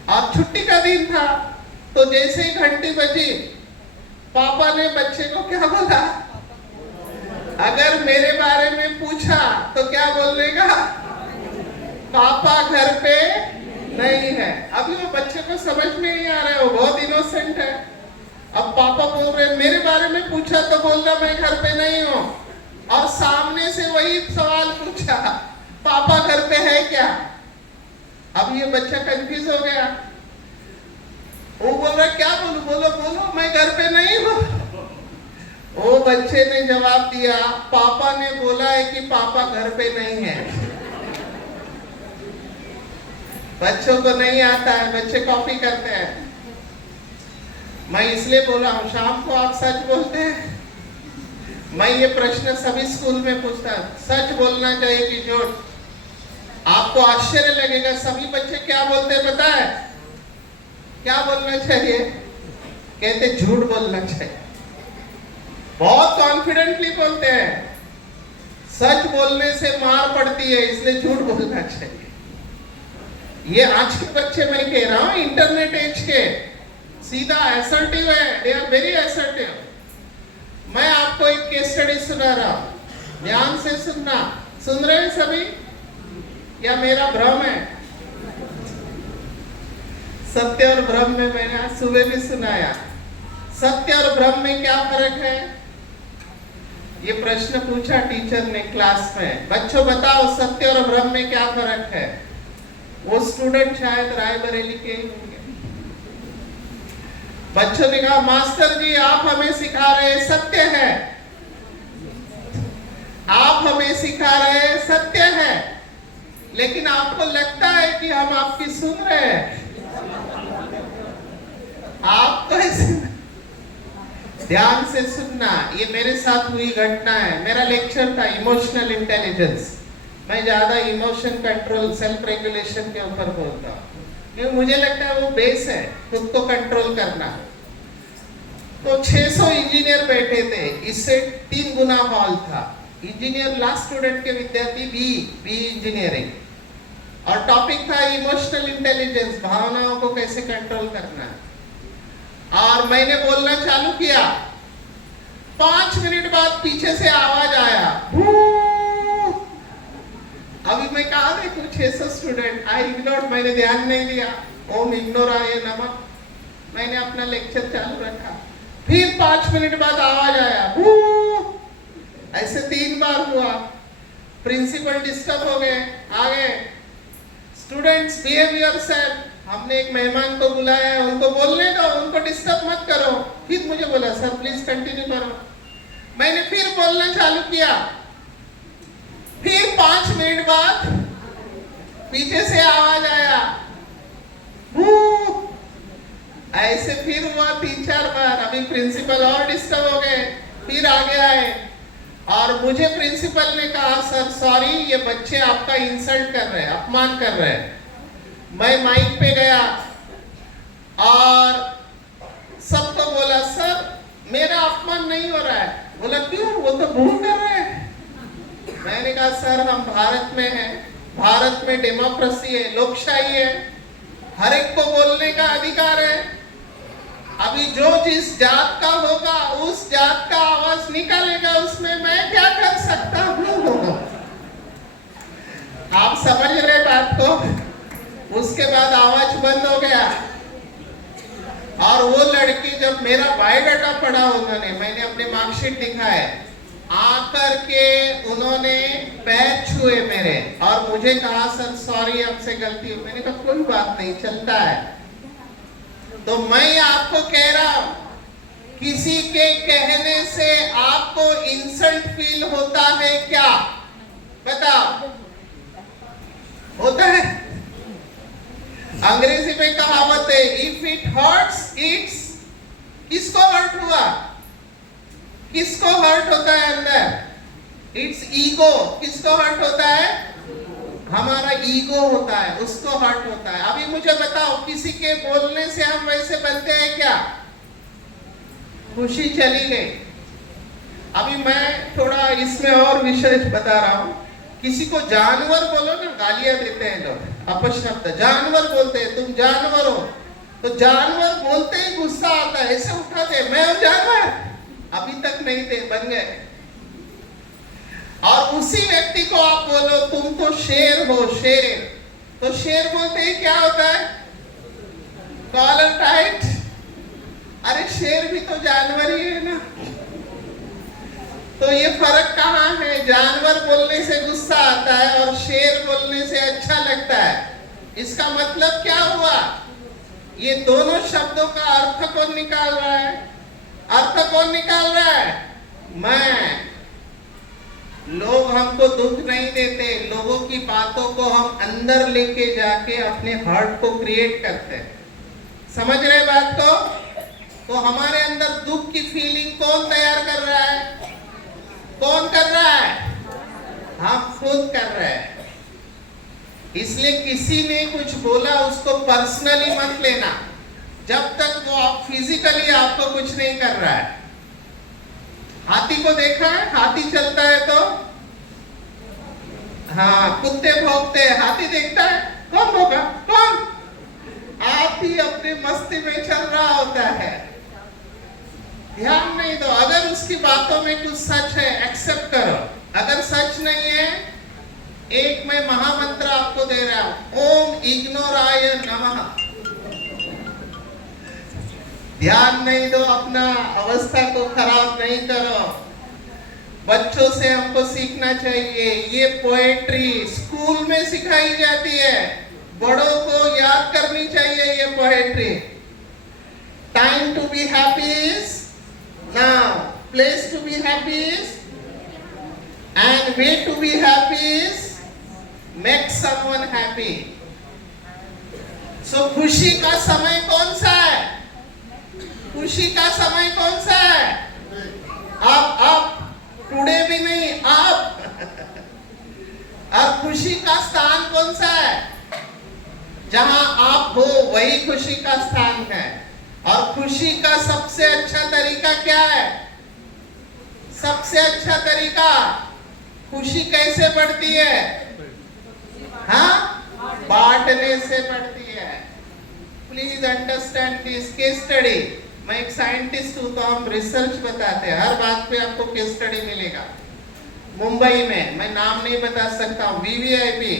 और छुट्टी का दिन था, तो जैसे ही घंटी बजी, पापा ने बच्चे को क्या बोला? अगर मेरे बारे में पूछा तो क्या बोलने का? पापा घर पे नहीं है। अभी वो बच्चे को समझ में नहीं आ रहा है, वो बहुत इनोसेंट है। अब पापा बोल रहे मेरे बारे में पूछा तो बोल रहा मैं घर पे नहीं हूँ, और सामने से वही सवाल पूछा, पापा घर पे है क्या? अब ये बच्चा कंफ्यूज हो गया। वो बोल रहा क्या बोलूं? बोलो बोलो मैं घर पे नहीं हूँ। वो बच्चे ने जवाब दिया, पापा ने बोला है कि पापा घर पे नहीं है। बच्चों को नहीं आता है, बच्चे कॉपी करते हैं। मैं इसलिए बोला हूँ, शाम को आप सच बोलते हैं? मैं ये प्रश्न सभी स्कूल में पूछता हूँ, सच बोलना चाहिए कि झूठ? आपको आश्चर्य लगेगा, सभी बच्चे क्या बोलते हैं पता है? क्या बोलना चाहिए? कहते झूठ बोलना चाहिए। बहुत कॉन्फिडेंटली बोलते हैं, सच बोलने से मार पड़ती है इसलिए झूठ बोलना चाहिए। ये आज के बच्चे मैं कह रहा हूं, इंटरनेट एज के, सीधा असर्टिव है, दे आर वेरी असर्टिव। मैं आपको एक केस स्टडी सुना रहा हूं, ध्यान से सुनना। सुन रहे हैं सभी या मेरा भ्रम है? सत्य और भ्रम में मैंने आज सुबह भी सुनाया। सत्य और भ्रम में क्या फर्क है? ये प्रश्न पूछा टीचर ने क्लास में, बच्चों बताओ सत्य और भ्रम में क्या फर्क है? वो स्टूडेंट शायद रायबरेली के होंगे। बच्चों ने कहा मास्टर जी आप हमें सिखा रहे सत्य है, आप हमें सिखा रहे सत्य है, लेकिन आपको लगता है कि हम आपकी सुन रहे हैं। आपको ध्यान से सुनना, ये मेरे साथ हुई घटना है। मेरा लेक्चर था इमोशनल इंटेलिजेंस। मैं ज्यादा इमोशन कंट्रोल, सेल्फ रेगुलेशन के ऊपर बोलता हूँ, क्योंकि मुझे लगता है वो बेस है खुद को कंट्रोल करना। तो 600 इंजीनियर बैठे थे, इससे 3 गुना हॉल था। इंजीनियर लास्ट स्टूडेंट के विद्यार्थी बी इंजीनियरिंग, और टॉपिक था इमोशनल इंटेलिजेंस, भावनाओं को कैसे कंट्रोल करना है। और मैंने बोलना चालू किया, 5 मिनट बाद पीछे से आवाज आया, अभी मैं कहा देखूं 600 स्टूडेंट, आई इग्नोर्ड, मैंने ध्यान नहीं दिया। ओम इग्नोराय नमः, मैंने अपना लेक्चर चालू रखा। फिर 5 मिनट बाद आवाज आया, ऐसे 3 बार हुआ। प्रिंसिपल डिस्टर्ब हो गए, आ गए, स्टूडेंट्स बिहेव योरसेल्फ, हमने एक मेहमान को बुलाया है, उनको बोलने दो, उनको डिस्टर्ब मत करो। फिर मुझे बोला सर प्लीज कंटिन्यू करो। मैंने फिर बोलना चालू किया। फिर 5 मिनट बाद पीछे से आवाज आया, ऐसे फिर हुआ 3-4 बार। अभी प्रिंसिपल और डिस्टर्ब हो गए, फिर आगे आए और मुझे प्रिंसिपल ने कहा सर सॉरी, ये बच्चे आपका इंसल्ट कर रहे हैं, अपमान कर रहे हैं। मैं माइक पे गया और सबको बोला सर मेरा अपमान नहीं हो रहा है। बोला क्यों, वो तो भूल कर रहे हैं। मैंने कहा सर हम भारत में हैं, भारत में डेमोक्रेसी है, लोकशाही है, हर एक को बोलने का अधिकार है। अभी जो जिस जात का होगा उस जात का आवाज निकालेगा, उसमें मैं क्या कर सकता हूँ। आप समझ रहे बात को। उसके बाद आवाज बंद हो गया और वो लड़की जब मेरा बायोडाटा पढ़ा उन्होंने, मैंने अपने मार्कशीट दिखाए, आकर के उन्होंने पैर छुए मेरे और मुझे कहा सर सॉरी हमसे गलती हुई। मैंने कहा कोई बात नहीं, चलता है। तो मैं आपको कह रहा हूं, किसी के कहने से आपको इंसल्ट फील होता है क्या? बताओ, होता है? अंग्रेजी में कहावत है, इफ इट हर्ट्स इट्स, किसको हर्ट हुआ? किसको हर्ट होता है अंदर? It's ego. किसको हर्ट होता है? हमारा ईगो होता है, उसको हर्ट होता है। अभी मुझे बताओ, किसी के बोलने से हम वैसे बनते हैं क्या? खुशी चली गई। अभी मैं थोड़ा इसमें और विशेष बता रहा हूं। किसी को जानवर बोलो ना, गालियां देते हैं लोग, अपशब्द, जानवर बोलते हैं, तुम जानवर हो। तो जानवर बोलते ही गुस्सा आता है, ऐसे उठाते, मैं हूं जानवर, अभी तक नहीं थे, बन गए। और उसी व्यक्ति को आप बोलो तुम तो शेर हो, शेर, तो शेर बोलते ही क्या होता है? Collar tight. अरे शेर भी तो जानवर ही है ना। तो ये फर्क कहाँ है? जानवर बोलने से गुस्सा आता है और शेर बोलने से अच्छा लगता है। इसका मतलब क्या हुआ? ये दोनों शब्दों का अर्थ कौन निकाल रहा है? अर्थ कौन निकाल रहा है? मैं। लोग हमको दुख नहीं देते, लोगों की बातों को हम अंदर लेके जाके अपने हार्ट को क्रिएट करते हैं। समझ रहे बात को? तो हमारे अंदर दुख की फीलिंग कौन तैयार कर रहा है? कौन कर रहा है? हम खुद कर रहे हैं। इसलिए किसी ने कुछ बोला उसको पर्सनली मत लेना, जब तक वो आप फिजिकली आपको कुछ नहीं कर रहा है। हाथी को देखा है? हाथी चलता है तो हाँ, कुत्ते भौंकते हैं, हाथी देखता है, कौन भौंका? कौन? आप ही अपनी मस्ती में चल रहा होता है, ध्यान नहीं दो। अगर उसकी बातों में कुछ सच है, एक्सेप्ट करो। अगर सच नहीं है, एक मैं महामंत्र आपको दे रहा हूं, ओम इग्नोराय नमः। ध्यान नहीं दो, अपना अवस्था को खराब नहीं करो। बच्चों से हमको सीखना चाहिए। ये पोएट्री स्कूल में सिखाई जाती है, बड़ों को याद करनी चाहिए ये poetry. Time to be happy is now, place to be happy is, and way to be happy is make someone happy. So खुशी का समय कौन सा है? खुशी का समय कौन सा है? अब टुडे भी नहीं, अब। और खुशी का स्थान कौन सा है? जहां आप हो वही खुशी का स्थान है। और खुशी का सबसे अच्छा तरीका क्या है? सबसे अच्छा तरीका, खुशी कैसे बढ़ती है? हाँ, बांटने से बढ़ती है। Please understand this case study. मैं एक साइंटिस्ट हूं तो हम रिसर्च बताते हैं, हर बात पे आपको केस स्टडी मिलेगा। मुंबई में, मैं नाम नहीं बता सकता हूँ, वीवीआईपी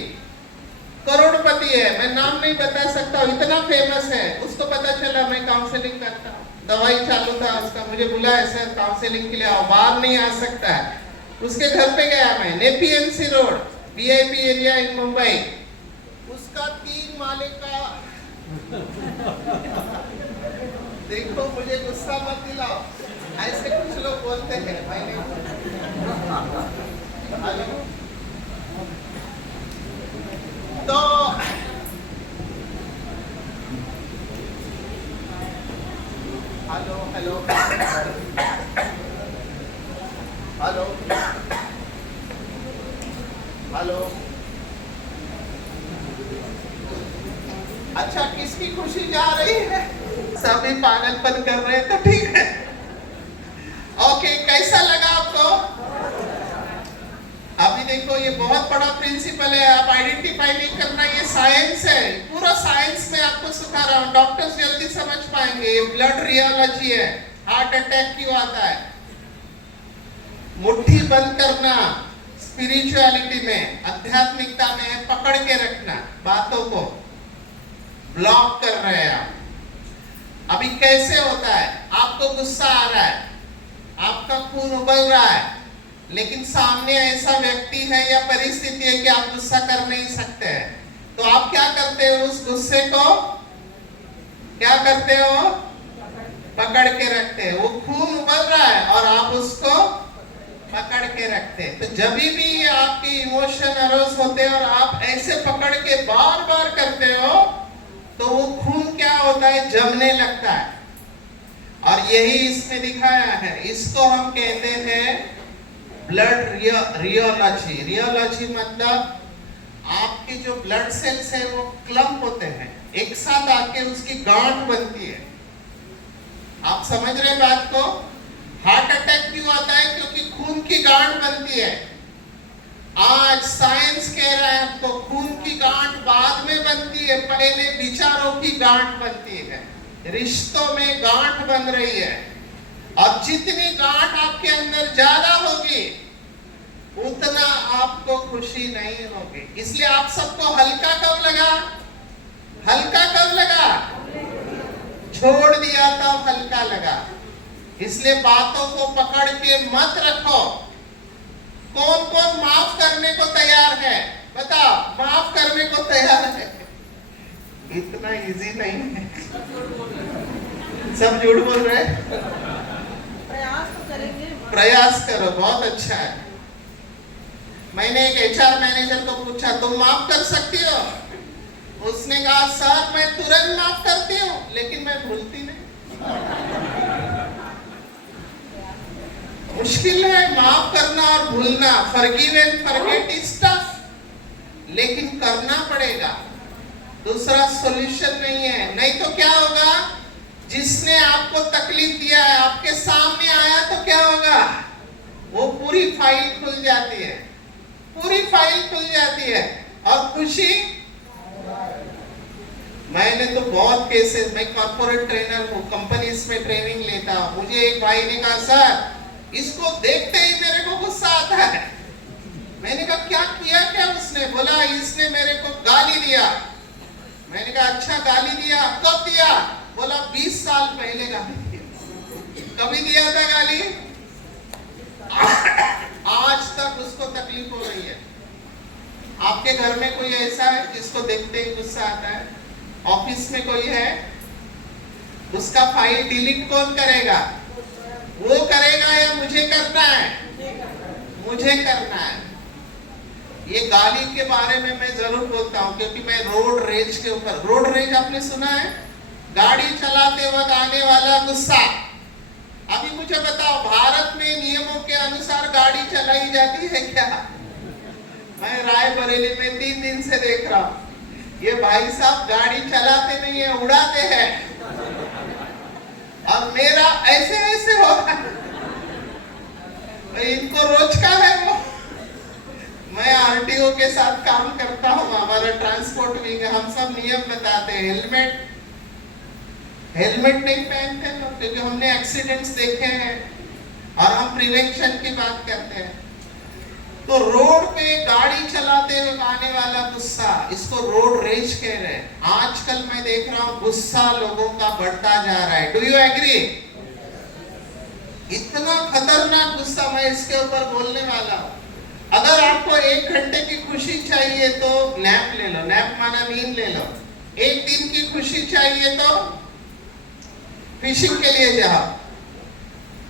करोड़पति है, मैं नाम नहीं बता सकता हूँ, इतना फेमस है। उसको पता चला मैं काउंसलिंग करता हूँ, दवाई चालू था उसका, मुझे बुलाया सर काउंसलिंग के लिए आओ, बाहर नहीं आ सकता है। उसके घर पे गया मैं, Nepean Sea road, VIP area in Mumbai. उसका 3 माले का देखो, मुझे गुस्सा मत दिलाओ, ऐसे कुछ लोग बोलते हैं भाई हेलो। तो हेलो हेलो हेलो हेलो, अच्छा किसकी खुशी जा रही है? सभी पागलपन कर रहे हैं तो ठीक है। ओके, कैसा लगा आपको? अभी देखो ये बहुत बड़ा प्रिंसिपल है, आप आइडेंटिफाई नहीं करना, ये साइंस है, पूरा साइंस में आपको सिखा रहा हूँ, डॉक्टर्स जल्दी समझ पाएंगे। ये ब्लड रियोलॉजी है, हार्ट अटैक क्यों आता है। मुट्ठी बंद करना स्पिरिचुअलिटी में, आध्यात्मिकता में है पकड़ के रखना, बातों को ब्लॉक कर रहे हैं आप। अभी कैसे होता है, आपको गुस्सा आ रहा है, आपका खून उबल रहा है, लेकिन सामने ऐसा व्यक्ति है या परिस्थिति है कि आप गुस्सा कर नहीं सकते हैं, तो आप क्या करते हो? उस गुस्से को क्या करते हो? पकड़ के रखते हैं। वो खून उबल रहा है और आप उसको पकड़ के रखते हैं। तो जब भी आपके इमोशन अरोज होते हैं और आप ऐसे पकड़ के बार बार करते हो, तो वो खून क्या होता है? जमने लगता है। और यही इसमें दिखाया है, इसको हम कहते हैं ब्लड रियोलॉजी। रियोलॉजी मतलब आपके जो ब्लड सेल्स है वो क्लम्प होते हैं, एक साथ आके उसकी गांठ बनती है। आप समझ रहे बात को? हार्ट अटैक क्यों आता है? क्योंकि खून की गांठ बनती है। आज साइंस कह रहा है आपको, खून की गांठ बाद में बनती है, पहले विचारों की गांठ बनती है। रिश्तों में गांठ बन रही है, और जितनी गांठ आपके अंदर ज्यादा होगी उतना आपको खुशी नहीं होगी। इसलिए आप सबको हल्का कब लगा? हल्का कब लगा? छोड़ दिया तब हल्का लगा। इसलिए बातों को पकड़ के मत रखो। कौन कौन माफ करने को तैयार है? बताओ, माफ करने को तैयार है? इतना इजी नहीं है। सब झूठ बोल रहे हैं। प्रयास तो करेंगे। प्रयास करो, बहुत अच्छा है। मैंने एक एचआर मैनेजर को पूछा, तुम माफ कर सकती हो? उसने कहा, सर मैं तुरंत माफ करती हूँ, लेकिन मैं भूलती नहीं। मुश्किल है माफ करना और भूलना। Forgive and forget is tough, लेकिन करना पड़ेगा, दूसरा सॉल्यूशन नहीं है। नहीं तो क्या होगा? जिसने आपको तकलीफ दिया है आपके सामने आया तो क्या होगा? वो पूरी फाइल खुल जाती है, पूरी फाइल खुल जाती है, और खुशी। मैंने तो बहुत केसेस, मैं कॉर्पोरेट ट्रेनर हूँ, कंपनीज में ट्रेनिंग लेता हूँ। मुझे एक भाई ने कहा, सर इसको देखते ही मेरे को गुस्सा आता है। मैंने कहा क्या किया क्या उसने? बोला इसने मेरे को गाली दिया। मैंने कहा अच्छा गाली दिया, कब दिया? बोला 20 साल पहले गाली दिया। कभी दिया था गाली? आज तक उसको तकलीफ हो रही है। आपके घर में कोई ऐसा है जिसको देखते ही गुस्सा आता है? ऑफिस में कोई है? उसका फाइल डिलीट कौन करेगा? वो करेगा या मुझे करना है? मुझे करना है। ये गाली के बारे में मैं जरूर बोलता हूँ, क्योंकि मैं रोड रेज के ऊपर, रोड रेज आपने सुना है? गाड़ी चलाते वक्त आने वाला गुस्सा। अभी मुझे बताओ, भारत में नियमों के अनुसार गाड़ी चलाई जाती है क्या? मैं रायबरेली में 3 दिन से देख रहा हूँ, ये भाई साहब गाड़ी चलाते नहीं है, उड़ाते हैं। और मेरा ऐसे ऐसे होता है, इनको रोज का है वो। मैं आरटीओ के साथ काम करता हूँ, हमारा ट्रांसपोर्ट विंग है, हम सब नियम बताते हैं। हेलमेट नहीं पहनते लोग, क्योंकि हमने एक्सीडेंट्स देखे हैं और हम प्रिवेंशन की बात करते हैं। तो रोड पे गाड़ी चलाते हुए आने वाला गुस्सा, इसको रोड रेज कह रहे हैं। आजकल मैं देख रहा हूं गुस्सा लोगों का बढ़ता जा रहा है। Do you agree? इतना खतरनाक गुस्सा, मैं इसके ऊपर बोलने वाला हूं। अगर आपको 1 घंटे की खुशी चाहिए तो नैप ले लो, नैप माना नींद ले लो। 1 दिन की खुशी चाहिए तो फिशिंग के लिए जाओ।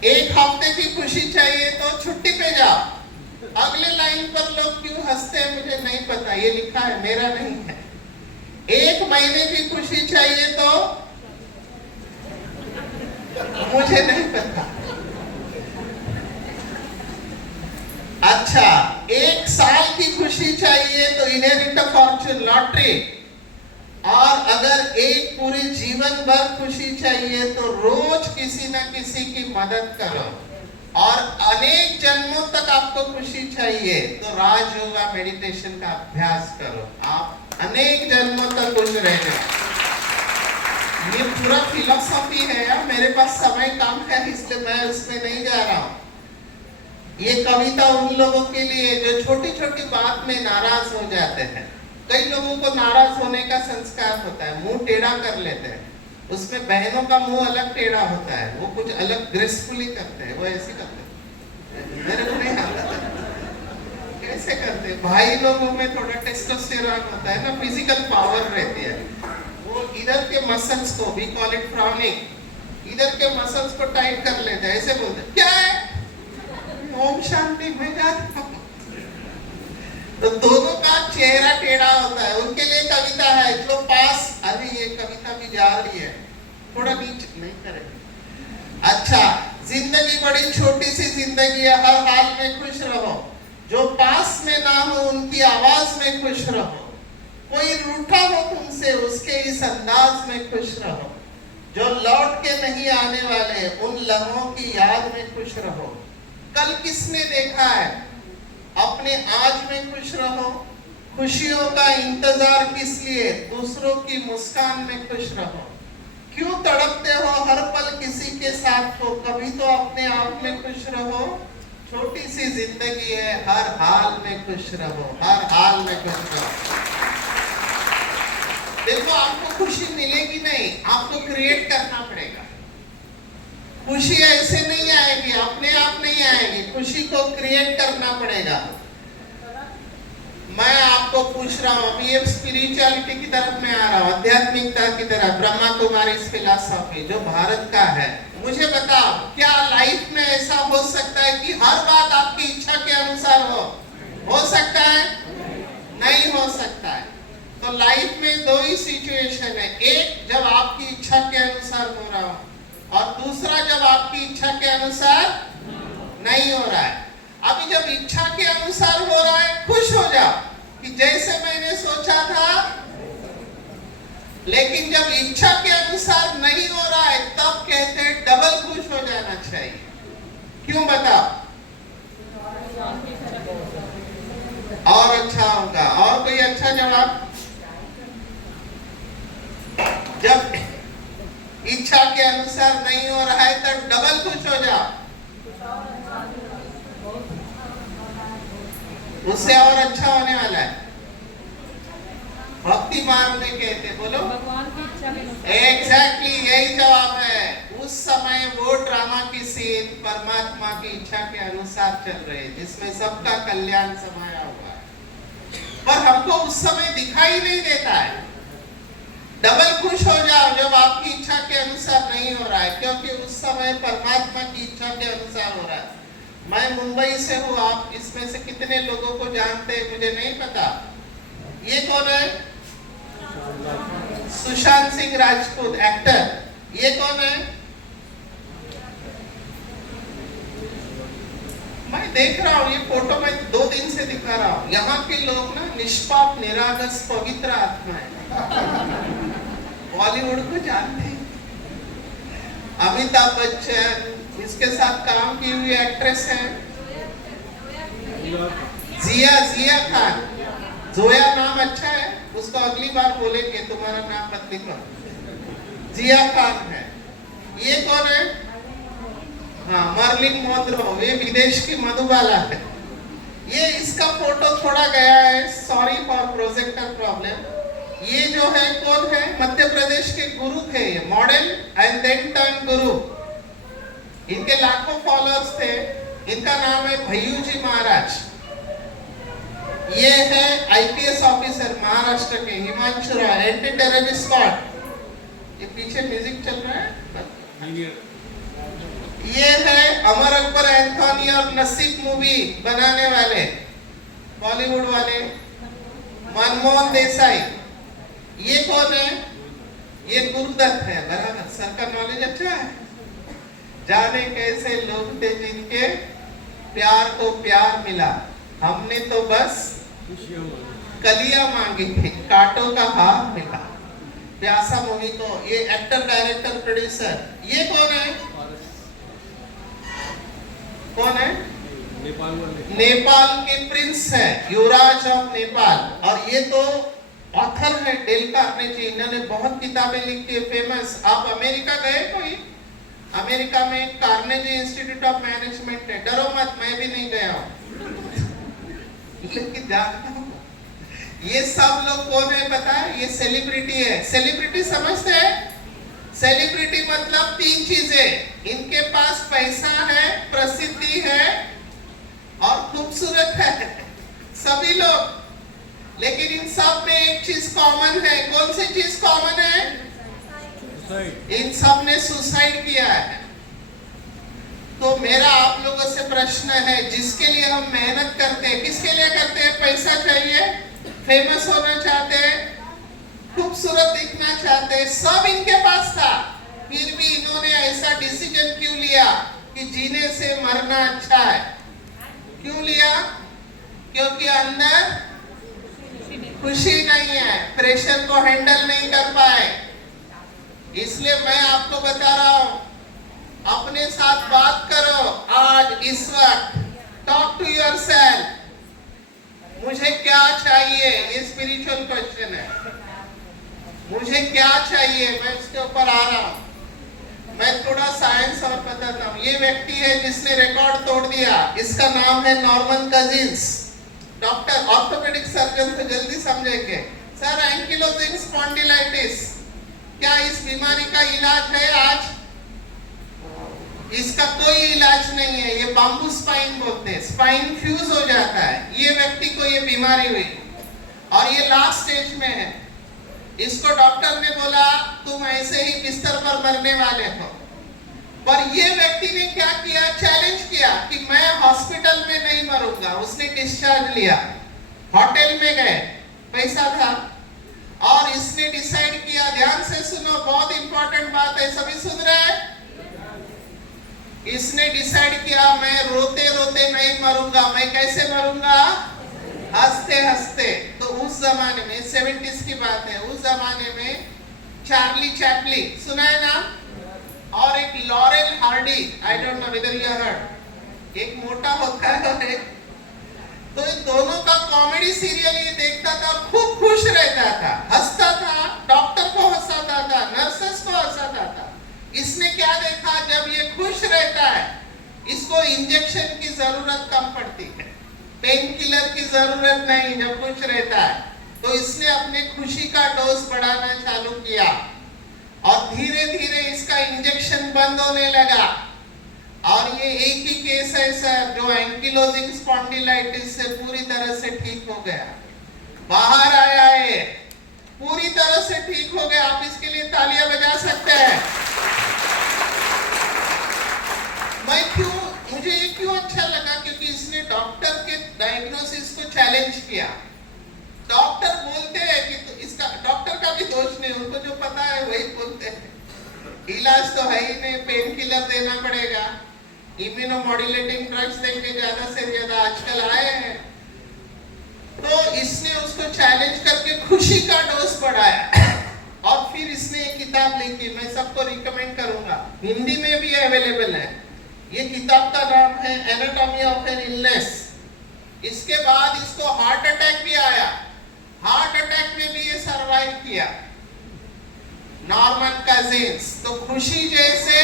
1 हफ्ते की खुशी चाहिए तो छुट्टी पे जाओ। अगले लाइन पर लोग क्यों हंसते हैं मुझे नहीं पता, ये लिखा है, मेरा नहीं है। 1 महीने की खुशी चाहिए तो मुझे नहीं पता। अच्छा, 1 साल की खुशी चाहिए तो इनहेरिट फॉर्चून, लॉटरी। और अगर एक पूरे जीवन भर खुशी चाहिए तो रोज किसी न किसी की मदद करो। और अनेक जन्मों तक आपको खुशी चाहिए तो राजयोगा मेडिटेशन का अभ्यास करो। आप अनेक जन्मों तक खुश रहेंगे। ये पूरा फिलॉसफी है यार, मेरे पास समय कम है इसलिए मैं उसमें नहीं जा रहा हूँ। ये कविता उन लोगों के लिए जो छोटी छोटी बात में नाराज हो जाते हैं। कई लोगों को नाराज होने का संस्कार होता है, मुंह टेढ़ा कर लेते हैं। उसमें बहनों का मुंह अलग टेढ़ा होता है, वो कुछ अलग ग्रेसफुली करते हैं, वो ऐसे करते हैं। मेरे को नहीं आता कैसे करते हैं। भाई लोगों में थोड़ा टेस्टोस्टेरोन होता है ना, फिजिकल पावर रहती है। वो इधर के मसल्स को, वी कॉल इट फ्राउनिंग, इधर के मसल्स को टाइट कर लेते हैं, ऐसे बोलते हैं क्या है, ओम शांति में जाता हूं। तो दोनों का चेहरा टेढ़ा होता है। उनके लिए कविता है जो पास, अरे ये कविता भी जा रही है, थोड़ा नीचे नहीं करेंगे। अच्छा, जिंदगी बड़ी छोटी सी जिंदगी है, हर हाल में खुश रहो। जो पास में ना हो उनकी आवाज में खुश रहो। कोई रूठा हो तुमसे, उसके इस अंदाज में खुश रहो। जो लौट के नहीं आने वाले, उन लम्हों की याद में खुश रहो। कल किसने देखा है, अपने आज में खुश रहो। खुशियों का इंतजार किस लिए, दूसरों की मुस्कान में खुश रहो। क्यों तड़पते हो हर पल किसी के साथ हो, कभी तो अपने आप में खुश रहो। छोटी सी जिंदगी है, हर हाल में खुश रहो, हर हाल में खुश रहो। देखो, आपको खुशी मिलेगी नहीं, आपको क्रिएट करना पड़ेगा। खुशी ऐसे नहीं आएगी, अपने आप नहीं आएगी, खुशी को क्रिएट करना पड़ेगा। मैं आपको पूछ रहा हूँ, अभी ये स्पिरिचुअलिटी की तरफ मैं आ रहा हूँ, आध्यात्मिकता की तरफ, ब्रह्मा कुमारी फिलॉसफी जो भारत का है। मुझे बताओ, क्या लाइफ में ऐसा हो सकता है कि हर बात आपकी इच्छा के अनुसार हो सकता है? नहीं हो सकता है। तो लाइफ में 2 ही सिचुएशन है, एक जब आपकी इच्छा के अनुसार हो रहा हो, और दूसरा जब आपकी इच्छा के अनुसार नहीं हो रहा है। अभी जब इच्छा के अनुसार हो रहा है, खुश हो जाओ कि जैसे मैंने सोचा था। लेकिन जब इच्छा के अनुसार नहीं हो रहा है, तब कहते हैं डबल खुश हो जाना चाहिए। क्यों बताओ? और अच्छा होगा। और कोई अच्छा जवाब? जब इच्छा के अनुसार नहीं हो रहा है तो डबल खुश हो जाओ, उससे और अच्छा होने वाला है। भक्ति मार्ग में कहते, बोलो भगवान की इच्छा के अनुसार। एग्जैक्टली यही जवाब है। उस समय वो ड्रामा की सीन परमात्मा की इच्छा के अनुसार चल रही है, जिसमें सबका कल्याण समाया हुआ है, पर हमको उस समय दिखाई नहीं देता है। डबल खुश हो जाओ जब आपकी इच्छा के अनुसार नहीं हो रहा है, क्योंकि उस समय परमात्मा की इच्छा के अनुसार हो रहा है। मैं मुंबई से हूँ, आप इसमें से कितने लोगों को जानते हैं मुझे नहीं पता। ये कौन है? सुशांत सिंह राजपूत, एक्टर। ये कौन है? मैं देख रहा हूँ ये फोटो, मैं 2 दिन से दिखा रहा हूँ। यहाँ के लोग ना निष्पाप, निरागस, पवित्र आत्मा है। बॉलीवुड को जानते हैं, अमिताभ बच्चन, इसके साथ काम की हुई एक्ट्रेस है जिया खान। जोया नाम अच्छा है, उसको अगली बार बोलेंगे तुम्हारा नाम मत लिखो। जिया खान है। ये कौन है? हाँ, मर्लिन मोनरो, ये विदेश की मधुबाला है। ये इसका फोटो थोड़ा गया है, सॉरी फॉर प्रोजेक्टर प्रॉब्लम। ये जो है कौन है? मध्य प्रदेश के गुरु थे, ये मॉडल एंड देन टर्न गुरु। इनके लाखों फॉलोअर्स थे। इनका नाम है भय्यू जी महाराज। ये है आईपीएस ऑफिसर महाराष्ट्र के, Himanshu Rai, anti terrorist squad. ये पीछे म्यूजिक चल रहा है। ये है अमर अकबर एंथोनी और नसीब मूवी बनाने वाले बॉलीवुड वाले मनमोहन देसाई। ये कौन है? ये गुरुदत्त है। बराबर, सर का नॉलेज अच्छा है। जाने कैसे लोग थे जिनके प्यार को प्यार मिला, हमने तो बस कलियां मांगी थी, कांटों का हार मिला। प्यासा मूवी को ये एक्टर, डायरेक्टर, प्रोड्यूसर। ये कौन है? कौन है? नेपाल के प्रिंस है, युवराज ऑफ नेपाल। और ये तो ऑथर है डेल कार्नेगी। इन्होंने बहुत किताबें लिखी है, फेमस। आप अमेरिका गए कोई? अमेरिका में कार्नेगी इंस्टीट्यूट ऑफ मैनेजमेंट है। डरो मत, मैं भी नहीं गया हूँ लेकिन जानता हूँ। ये सब लोग कौन है पता है? ये सेलिब्रिटी है। सेलिब्रिटी समझते हैं? सेलिब्रिटी मतलब तीन चीजें। इनके पास पैसा है, प्रसिद्धि है और खूबसूरत है, सभी लोग। लेकिन इन सब में एक चीज कॉमन है। कौन सी चीज कॉमन है? इन सब ने सुसाइड किया है। तो मेरा आप लोगों से प्रश्न है, जिसके लिए हम मेहनत करते हैं, किसके लिए करते हैं? पैसा चाहिए, फेमस होना चाहते हैं, खूबसूरत दिखना चाहते हैं, सब इनके पास था। फिर भी इन्होंने ऐसा डिसीजन क्यों लिया कि जीने से मरना अच्छा है? क्यों लिया? क्योंकि अंदर खुशी नहीं है, प्रेशर को हैंडल नहीं कर पाए। इसलिए मैं आपको बता रहा हूं, अपने साथ बात करो आज इस वक्त। Talk to yourself. मुझे क्या चाहिए? ये स्पिरिचुअल क्वेश्चन है। मुझे क्या चाहिए? मैं इसके ऊपर आ रहा हूं। मैं थोड़ा साइंस और बताता हूं। ये व्यक्ति है जिसने रिकॉर्ड तोड़ दिया। इसका नाम है नॉर्मन कजिंस, डॉक्टर, ऑर्थोपेडिक सर्जन। तो जल्दी समझेंगे। सर, एंकिलोजिंग स्पॉन्डिलाइटिस, क्या इस बीमारी का इलाज है आज? इसका कोई इलाज नहीं है। ये बाम्बू स्पाइन बोलते हैं, स्पाइन फ्यूज हो जाता है। ये व्यक्ति को ये बीमारी हुई और ये लास्ट स्टेज में है। इसको डॉक्टर ने बोला तुम ऐसे ही बिस्तर पर मरने वाले हो। पर ये व्यक्ति ने क्या किया? चैलेंज किया कि मैं हॉस्पिटल में नहीं मरूंगा। उसने डिस्चार्ज लिया, होटल में गए, पैसा था, और इसने डिसाइड किया, ध्यान से सुनो, बहुत इंपॉर्टेंट बात है, सभी सुन रहे हैं? इसने डिसाइड किया मैं रोते रोते नहीं मरूंगा। मैं कैसे मरूंगा? हंसते हंसते। तो उस जमाने में, 70s की बात है, उस जमाने में चार्ली चैपलिन सुना है नाम, और एक laurel Hardy, I don't know whether you heard. एक मोटा होता है और एक, तो इन दोनों का कॉमेडी सीरियल ये देखता था, खूब खुश रहता था, हंसता था, डॉक्टर को हंसाता था, नर्सेस को हंसाता था। इसने क्या देखा? जब ये खुश रहता है, इसको इंजेक्शन की जरूरत कम पड़ती है, पेन किलर की जरूरत नहीं जब खुश रहता है। तो इसने अपने खुशी का डोज बढ़ाना चालू किया और धीरे धीरे इसका इंजेक्शन बंद होने लगा। और ये एक ही केस है सर जो एंकिलोजिंग स्पॉन्डिलाइटिस से पूरी तरह से ठीक हो गया, बाहर आया है, पूरी तरह से ठीक हो गया। आप इसके लिए तालियां बजा सकते हैं। मुझे ये क्यों अच्छा लगा? क्योंकि इसने डॉक्टर के डायग्नोसिस को चैलेंज किया। डॉक्टर बोलते हैं कि तो इसका, डॉक्टर का भी दोष नहीं, उनको जो पता है वही बोलते हैं। इलाज तो है ही नहीं, पेन किलर देना पड़ेगा, इम्यूनोमॉड्यूलेटिंग ड्रग्स देंगे ज्यादा से ज्यादा, आजकल आए हैं। तो इसने उसको चैलेंज करके खुशी का डोज बढ़ाया और फिर इसने एक किताब लिखी, मैं सबको रिकमेंड करूंगा, हिंदी में भी अवेलेबल है। ये किताब का नाम है एनाटॉमी ऑफ एन इलनेस। इसके बाद इसको हार्ट अटैक भी आया, हार्ट अटैक में भी ये सरवाइव किया, नॉर्मन कजिंस। तो खुशी जैसे,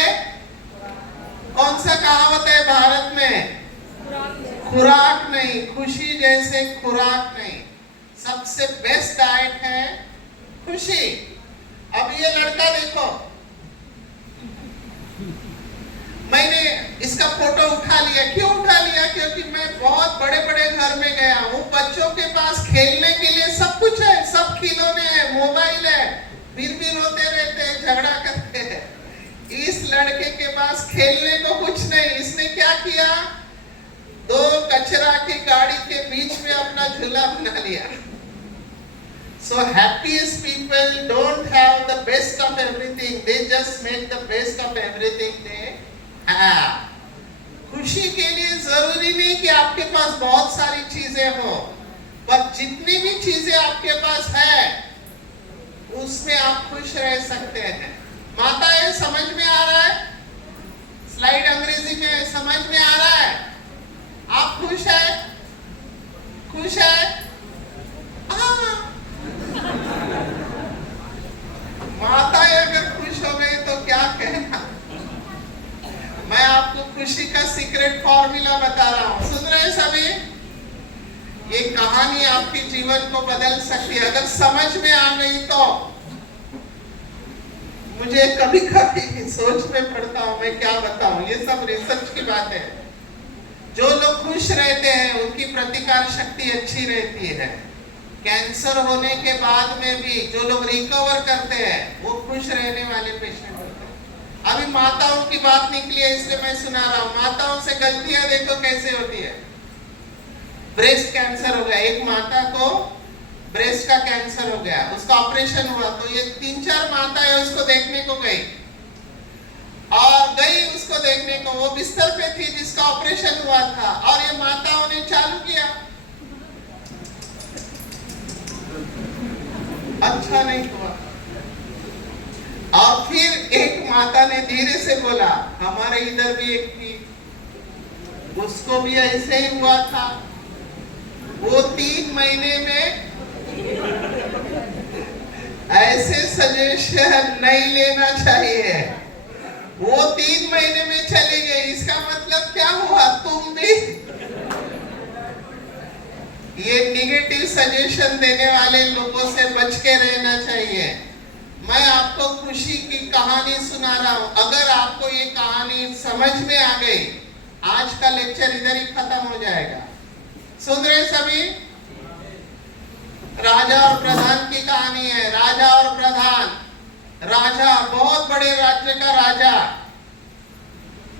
कौन सा कहावत है भारत में? खुराक नहीं, खुशी जैसे खुराक नहीं। सबसे बेस्ट डाइट है खुशी। अब ये लड़का देखो, मैंने इसका फोटो उठा लिया। क्यों उठा लिया? क्योंकि मैं बहुत बड़े बड़े घर में गया हूँ, बच्चों के पास खेलने के लिए सब कुछ है, सब खिलौने हैं, मोबाइल है, फिर भी रोते रहते हैं, झगड़ा करते हैं। इस लड़के के पास खेलने को कुछ नहीं। इसने क्या किया? 2 कचरा की गाड़ी के बीच में अपना झूला बना लिया। So happiest people don't have the best of everything, they just make the best of everything they have. खुशी के लिए जरूरी नहीं कि आपके पास बहुत सारी चीजें हो, पर जितनी भी चीजें आपके पास है उसमें आप खुश रह सकते हैं। माता, ये समझ में आ रहा है? स्लाइड अंग्रेजी में समझ में आ रहा है? आप खुश है? खुश है? माता अगर खुश हो गई तो क्या कहना। मैं आपको खुशी का सीक्रेट फॉर्मूला बता रहा हूं, सुन रहे हैं सभी? ये कहानी आपके जीवन को बदल सकती है अगर समझ में आ गई तो। मुझे कभी कभी सोच में पड़ता हूं मैं क्या बताऊं, ये सब रिसर्च की बात है। जो लोग खुश रहते हैं उनकी प्रतिकार शक्ति अच्छी रहती है। कैंसर होने के बाद में भी जो लोग रिकवर करते हैं वो खुश रहने वाले पेशेंट होते हैं। अभी माताओं की बात निकली है इसलिए मैं सुना रहा हूँ। माताओं से गलतियां देखो कैसे होती है। ब्रेस्ट कैंसर हो गया, एक माता को ब्रेस्ट का कैंसर हो गया, उसका ऑपरेशन हुआ, तो ये 3-4 माताएं उसको देखने को गई उसको देखने को। वो बिस्तर पे थी जिसका ऑपरेशन हुआ था, और ये माताओं ने चालू किया। अच्छा नहीं हुआ। और फिर एक माता ने धीरे से बोला, हमारे इधर भी एक थी, उसको भी ऐसे ही हुआ था। वो 3 महीने में ऐसे सजेशन नहीं लेना चाहिए। वो 3 महीने में चली गई, इसका मतलब क्या हुआ? तुम भी ये निगेटिव सजेशन देने वाले लोगों से बच के रहना चाहिए। मैं आपको खुशी की कहानी सुना रहा हूं। अगर आपको ये कहानी समझ में आ गई, आज का लेक्चर इधर ही खत्म हो जाएगा। सुन रहे सभी? राजा और प्रधान की कहानी है। राजा और प्रधान। राजा, बहुत बड़े राज्य का राजा,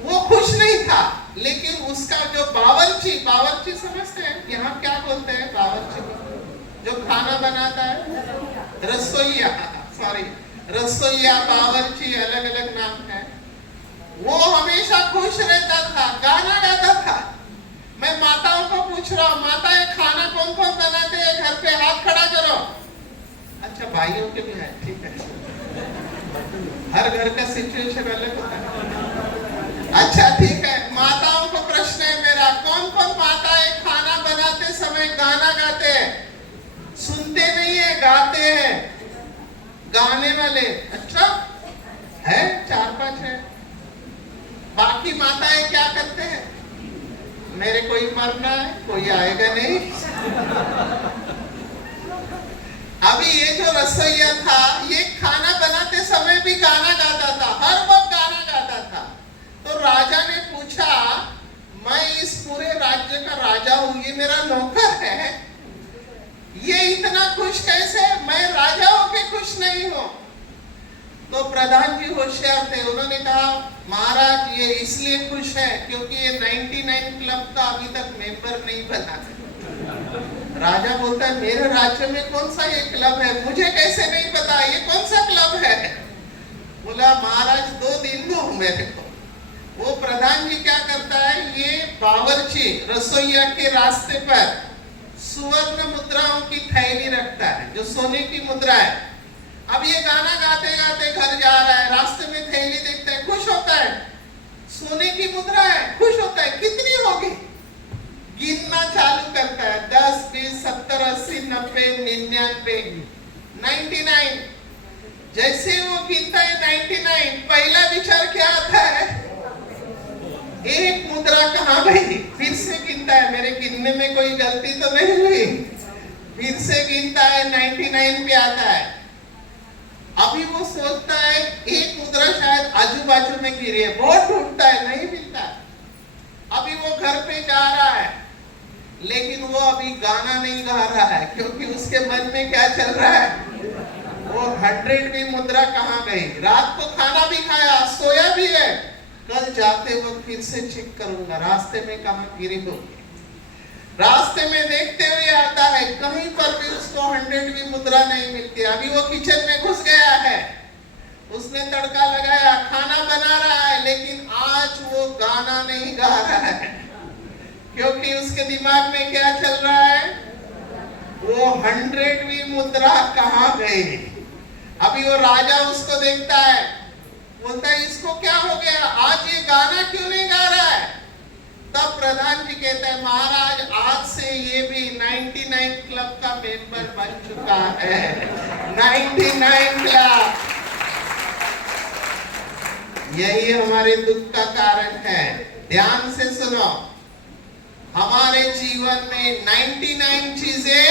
वो खुश नहीं था, लेकिन उसका जो बावर्ची, बावर्ची समझते हैं यहाँ क्या बोलते हैं? बावर्ची जो खाना बनाता है, रसोइया, सॉरी, रसोइया, बावर्ची, अलग अलग नाम है। वो हमेशा खुश रहता था, गाना गाता था। मैं माताओं को पूछ रहा हूँ, माता ये खाना कौन कौन बनाते हैं घर पे? हाथ खड़ा करो। अच्छा, भाइयों के भी है, ठीक है। हर घर का सिचुएशन अलग होता है। अच्छा ठीक है, माताओं को प्रश्न है मेरा, कौन कौन माताएं खाना बनाते समय गाना गाते हैं? सुनते नहीं है, गाते हैं, गाने वाले। अच्छा है, 4-5 है। बाकी माताएं क्या करते हैं? मेरे कोई मरना है, कोई आएगा नहीं। अभी ये जो रसोइया था, ये खाना बनाते समय भी गाना गाता था, हर वक्त गाना गाता था। तो राजा ने पूछा, मैं इस पूरे राज्य का राजा हूं, ये मेरा नौकर है, ये इतना खुश कैसे? मैं राजा होके खुश नहीं हूं। तो प्रधान जी होशियार थे, उन्होंने कहा, महाराज ये इसलिए खुश है क्योंकि ये 99 क्लब का अभी तक मेंबर नहीं बना है। राजा बोलता है, मेरे राज्य में कौन सा ये क्लब है? मुझे कैसे नहीं पता, ये कौन सा क्लब है? बोला, महाराज 2 दिन दो मेरे को। वो प्रधान जी क्या करता है, ये बावर्ची रसोइया के रास्ते पर सुवर्ण मुद्राओं की थैली रखता है, जो सोने की मुद्रा है। अब ये गाना गाते गाते घर जा रहा है, रास्ते में थैली देखता है, खुश होता है, सोने की मुद्रा है, खुश होता है, कितनी होगी? गिनना चालू करता है, 10, 20, 70, 80, 90, 99, 99। जैसे वो गिनता है 99, पहला विचार क्या आता है? एक मुद्रा कहाँ गई? फिर से गिनता गिनता है, मेरे गिनने में कोई गलती तो नहीं हुई, फिर से गिनता है, 99 पे आता है। अभी वो सोचता है एक मुद्रा शायद आजू बाजू में गिरी है, बहुत ढूंढता है, नहीं मिलता। अभी वो घर पे जा रहा है, लेकिन वो अभी गाना नहीं गा रहा है, क्योंकि उसके मन में क्या चल रहा है, वो 100वीं मुद्रा कहाँ गई। रात को खाना भी खाया, सोया भी है, कल जाते वक्त फिर से चेक करूंगा रास्ते में कहाँ गिरी होगी। रास्ते में देखते हुए आता है, कहीं पर भी उसको 100वीं मुद्रा नहीं मिलती। अभी वो किचन में घुस गया है, उसने तड़का लगाया, खाना बना रहा है, लेकिन आज वो गाना नहीं गा रहा है, क्योंकि उसके दिमाग में क्या चल रहा है, वो 100वीं मुद्रा कहाँ गई। अभी वो राजा उसको देखता है, बोलता है इसको क्या हो गया, आज ये गाना क्यों नहीं गा रहा है। तब प्रधान जी कहते हैं, महाराज आज से ये भी 99 क्लब का मेंबर बन चुका है। 99 क्लब, यही हमारे दुख का कारण है। ध्यान से सुनो, हमारे जीवन में 99 चीजें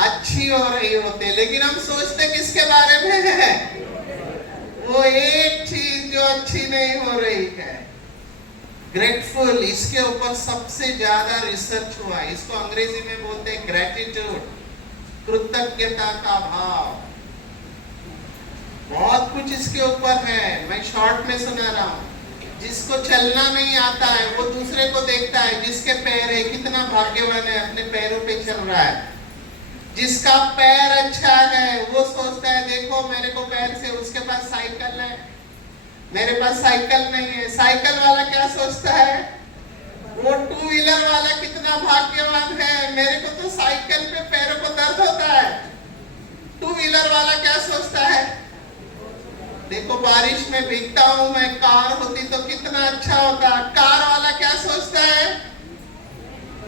अच्छी हो रही होती, लेकिन हम सोचते किसके बारे में है, वो एक चीज जो अच्छी नहीं हो रही है। ग्रेटफुल, इसके ऊपर सबसे ज्यादा रिसर्च हुआ, इसको अंग्रेजी में बोलते हैं ग्रेटिट्यूड, कृतज्ञता का भाव। बहुत कुछ इसके ऊपर है, मैं शॉर्ट में सुना रहा हूँ। जिसको चलना नहीं आता है वो दूसरे को देखता है, जिसके पैर है कितना भाग्यवान है, अपने पैरों पे चल रहा है। जिसका पैर अच्छा है वो सोचता है, देखो मेरे को पैर से, उसके पास साइकिल है, मेरे पास साइकिल नहीं है। साइकिल वाला क्या सोचता है, वो 2 व्हीलर वाला कितना भाग्यवान है, मेरे को तो साइकिल पे पैरों को दर्द होता है। 2 व्हीलर वाला क्या सोचता है, देखो बारिश में भीगता हूं मैं, कार होती तो कितना अच्छा होता। कार वाला क्या सोचता है,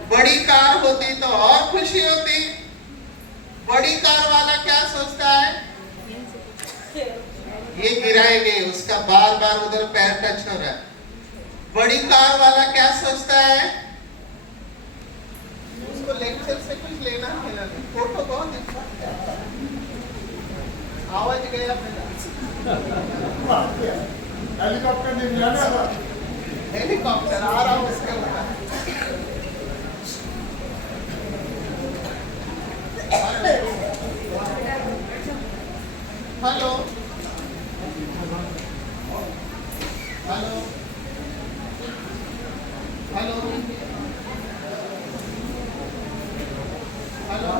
बड़ी कार होती तो और खुशी होती। बड़ी कार वाला क्या सोचता है, ये गिराएंगे, उसका बार बार उधर पैर टच हो रहा है। बड़ी कार वाला क्या सोचता है, उसको लेक्चर से कुछ लेना है, फोटो बहुत अच्छा, आवाज गया मेरा। हेलीकॉप्टर नहीं मिला ना, हेलीकॉप्टर आ रहा हूँ उसके ऊपर। हेलो हेलो हेलो हेलो,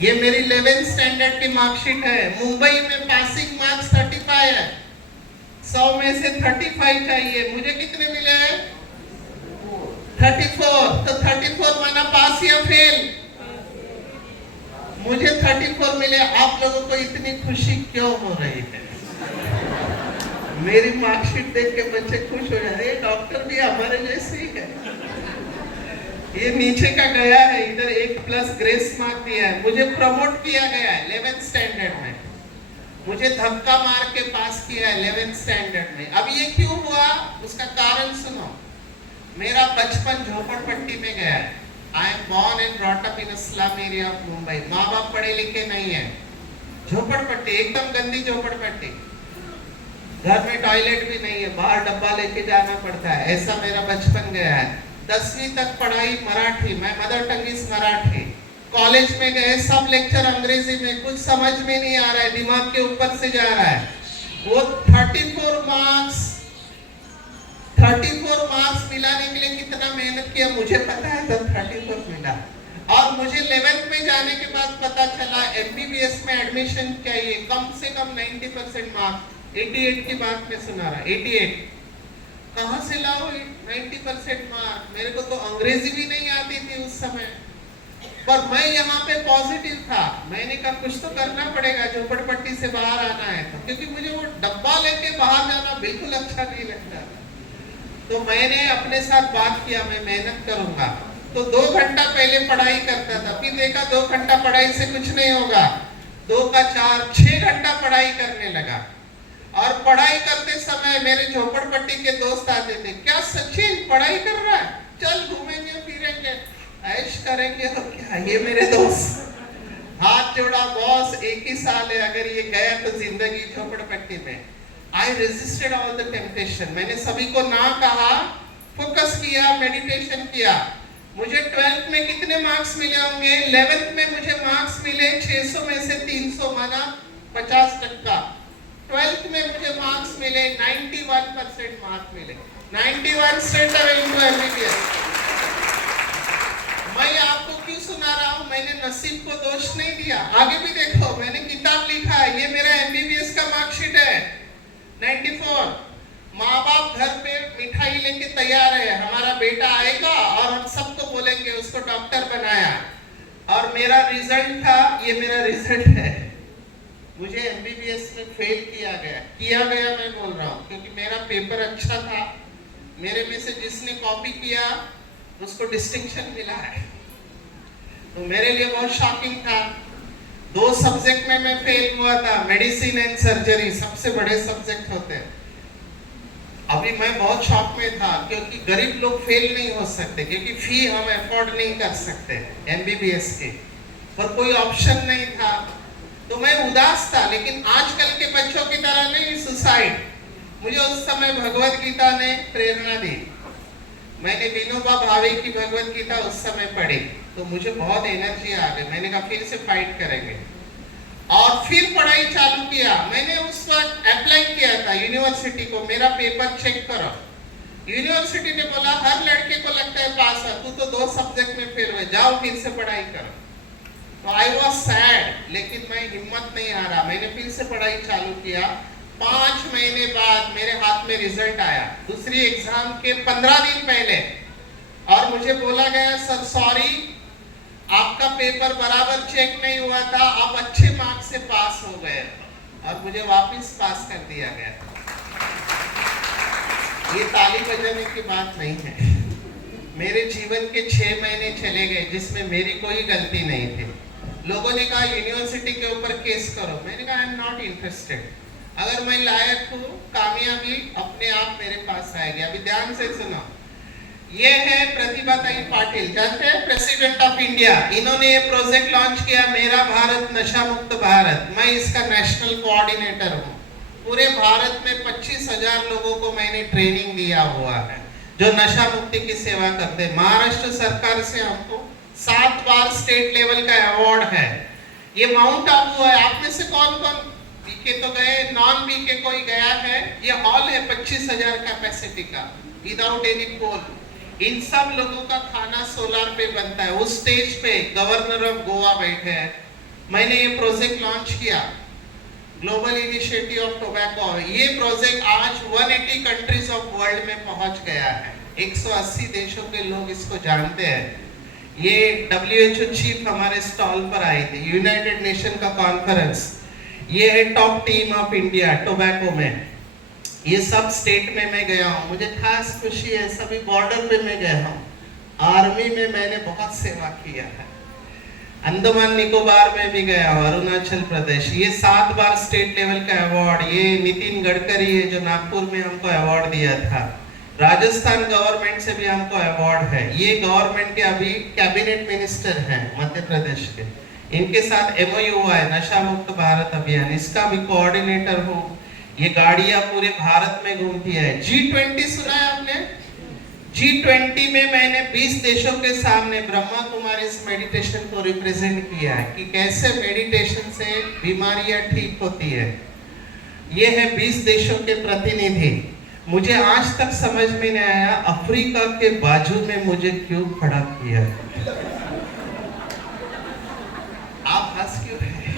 ये मेरी 11th स्टैंडर्ड की मार्कशीट है। मुंबई में पासिंग मार्क्स 35 है, 100 में से 35 चाहिए, मुझे कितने मिले हैं 34। तो 34 माना पास या फेल, मुझे 34 मिले। आप लोगों को इतनी खुशी क्यों हो रही है, मेरी मार्कशीट देख के बच्चे खुश हो जाते हैं, डॉक्टर भी हमारे जैसे ही है। ये नीचे का गया है, इधर 1+ ग्रेस मार्क दिया है, मुझे प्रमोट किया गया है 11th स्टैंडर्ड में, मुझे धक्का मार के पास किया है 11th स्टैंडर्ड में। अब ये क्यों हुआ, उसका कारण सुनो। मेरा बचपन झोपड़पट्टी में गया है। I am born and brought up in a slum area of Mumbai. माँ बाप पढ़े लिखे नहीं है, झोपड़पट्टी, एकदम गंदी झोपड़पट्टी, घर में टॉयलेट भी नहीं है, बाहर डब्बा लेके जाना पड़ता है, ऐसा मेरा बचपन गया है। 10वीं तक पढ़ाई मराठी, मैं mother tongue is Marathi. College में गए, सब लेक्चर अंग्रेजी में, कुछ समझ में नहीं आ रहा है, दिमाग के ऊपर से जा रहा है। वो 34 मार्क्स मिलाने के लिए कितना मेहनत किया मुझे पता है, तब 34 मिला। और मुझे 11th में जाने के बाद पता चला MBBS में एडमिशन चाहिए कम से कम 90% मार्क्स। 88 की बात में सुना रहा, 88 कहाँ से लाओ 90% मार्क, मेरे को तो अंग्रेजी भी नहीं आती थी उस समय, पर मैं यहाँ पे पॉजिटिव था। मैंने कहा कुछ तो करना पड़ेगा, झोपड़पट्टी से बाहर आना है तो, क्योंकि मुझे वो डब्बा लेके बाहर जाना बिल्कुल अच्छा नहीं लगता। तो मैंने अपने साथ बात किया, मैं मेहनत करूंगा। तो 2 घंटा पहले पढ़ाई करता था, फिर देखा 2 घंटा पढ़ाई से कुछ नहीं होगा, 2 का 4, 6 घंटा पढ़ाई करने लगा। और पढ़ाई करते समय मेरे झोपड़पट्टी के दोस्त आते थे, क्या सचिन पढ़ाई कर रहा है, चल घूमेंगे फिरेंगे ऐश करेंगे। और क्या, ये मेरे दोस्त हाथ जोड़ा, बॉस एक ही साल है, अगर ये गया तो जिंदगी झोपड़पट्टी में। आई रेजिस्टेड ऑल द टेम्पटेशन, मैंने सभी को ना कहा, फोकस किया, मेडिटेशन किया। मुझे 12th में कितने मार्क्स मिले होंगे? 11th में मुझे मार्क्स मिले 600 में से 300, माना 50%। 12th में मुझे मार्क्स मिले 91% मार्क्स मिले, 91 स्ट्रेट अवे इनटू एमबीबीएस। मैं आपको क्यों सुना रहा हूँ? मैंने नसीब को दोष नहीं दिया। आगे भी देखो, मैंने किताब लिखा है, ये मेरा एमबीबीएस का मार्कशीट है 94। माँ बाप घर पे मिठाई लेके तैयार है, हमारा बेटा आएगा और हम सबको बोलेंगे उसको डॉक्टर बनाया। और मेरा रिजल्ट था, ये मेरा रिजल्ट है, मुझे एमबीबीएस में फेल किया गया मैं बोल रहा हूँ, क्योंकि मेरा पेपर अच्छा था। मेरे में से जिसने कॉपी किया उसको डिस्टिंक्शन मिला है, तो मेरे लिए बहुत शॉकिंग था। 2 सब्जेक्ट में मैं फेल हुआ था, मेडिसिन एंड सर्जरी, सबसे बड़े सब्जेक्ट होते हैं। अभी मैं बहुत शॉक में था, क्योंकि गरीब लोग फेल नहीं हो सकते, क्योंकि फी हम अफोर्ड नहीं कर सकते एमबीबीएस की, और कोई ऑप्शन नहीं था। तो मैं उदास था, लेकिन आजकल के बच्चों की तरह नहीं सुसाइड। मुझे उस समय भगवत गीता ने प्रेरणा दी। मैंने विनोबा भावे की भगवत गीता उस समय पढ़ी, तो मुझे बहुत एनर्जी आ गई। मैंने कहा फिर से फाइट करेंगे, और फिर पढ़ाई चालू किया। मैंने उस वक्त अप्लाई किया था यूनिवर्सिटी को, मेरा पेपर चेक करो। यूनिवर्सिटी ने बोला हर लड़के को लगता है पास है, तू तो 2 सब्जेक्ट में फेल हुए, जाओ फिर से पढ़ाई करो। तो आई वॉज सैड, लेकिन मैं हिम्मत नहीं हारा, मैंने फिर से पढ़ाई चालू किया। 5 महीने बाद मेरे हाथ में रिजल्ट आया, दूसरी एग्जाम के 15 दिन पहले, और मुझे बोला गया सर सॉरी, आपका पेपर बराबर चेक नहीं हुआ था, आप अच्छे मार्क्स से पास हो गए, और मुझे वापस पास कर दिया गया। ये ताली बजाने की बात नहीं है। मेरे जीवन के 6 महीने चले गए जिसमें मेरी कोई गलती नहीं थी। लोगों ने कहा यूनिवर्सिटी के ऊपर केस करो, मैंने कहा आई एम नॉट इंटरेस्टेड। अगर मैं लायक हूँ, कामयाबी अपने आप मेरे पास आएगी। अभी ध्यान से सुनो, ये है प्रतिभाताई पाटिल, जानते हैं, प्रेसिडेंट ऑफ इंडिया। इन्होंने ये प्रोजेक्ट लॉन्च किया, मेरा भारत नशा मुक्त भारत। मैं इसका नेशनल कोऑर्डिनेटर हूँ। पूरे भारत में 25,000 लोगों को मैंने ट्रेनिंग दिया हुआ है जो नशा मुक्ति की सेवा करते हैं। महाराष्ट्र सरकार से हमको 7 बार स्टेट लेवल का अवार्ड है। ये माउंट आबू है। आप में से कौन कौन बीके तो गए, नॉन बीके कोई गया है? ये हॉल है 25,000 कैपेसिटी का, विदाउट एनी पोल। इन सब लोगों का खाना सोलर पे बनता है। उस स्टेज पे गवर्नर ऑफ गोवा बैठे हैं। मैंने ये प्रोजेक्ट लॉन्च किया, ग्लोबल इनिशिएटिव ऑफ टोबैको। ये प्रोजेक्ट आज 180 कंट्रीज ऑफ वर्ल्ड में पहुंच गया है। 180 देशों के लोग इसको जानते हैं। ये WHO चीफ हमारे स्टॉल पर आई थी, यूनाइटेड नेशन का कॉन्फ्रेंस। ये है top team of India tobacco में। ये सब स्टेट में मैं गया हूँ, मुझे खास खुशी है। सभी बॉर्डर पे मैं गया हूँ। आर्मी में मैंने बहुत सेवा किया है। अंडमान निकोबार में भी गया हूँ, अरुणाचल प्रदेश। ये 7 बार स्टेट लेवल का अवार्ड। ये नितिन गडकरी है जो नागपुर में हमको अवार्ड दिया था। राजस्थान गवर्नमेंट से भी हमको अवार्ड है। ये गवर्नमेंट के अभी कैबिनेट मिनिस्टर हैं मध्य प्रदेश के। इनके साथ MOU हुआ है नशा मुक्त भारत अभियान, इसका भी कोऑर्डिनेटर हूँ। ये गाड़ियां पूरे भारत में घूमती है। G20 सुना है आपने? G20 में मैंने 20 देशों के सामने ब्रह्मा कुमारी मेडिटेशन को रिप्रेजेंट किया है कि कैसे मेडिटेशन से बीमारियां ठीक होती है। ये है 20 देशों के प्रतिनिधि। मुझे आज तक समझ में नहीं आया अफ्रीका के बाजू में मुझे क्यों खड़ा किया। आप हंस क्यों रहे?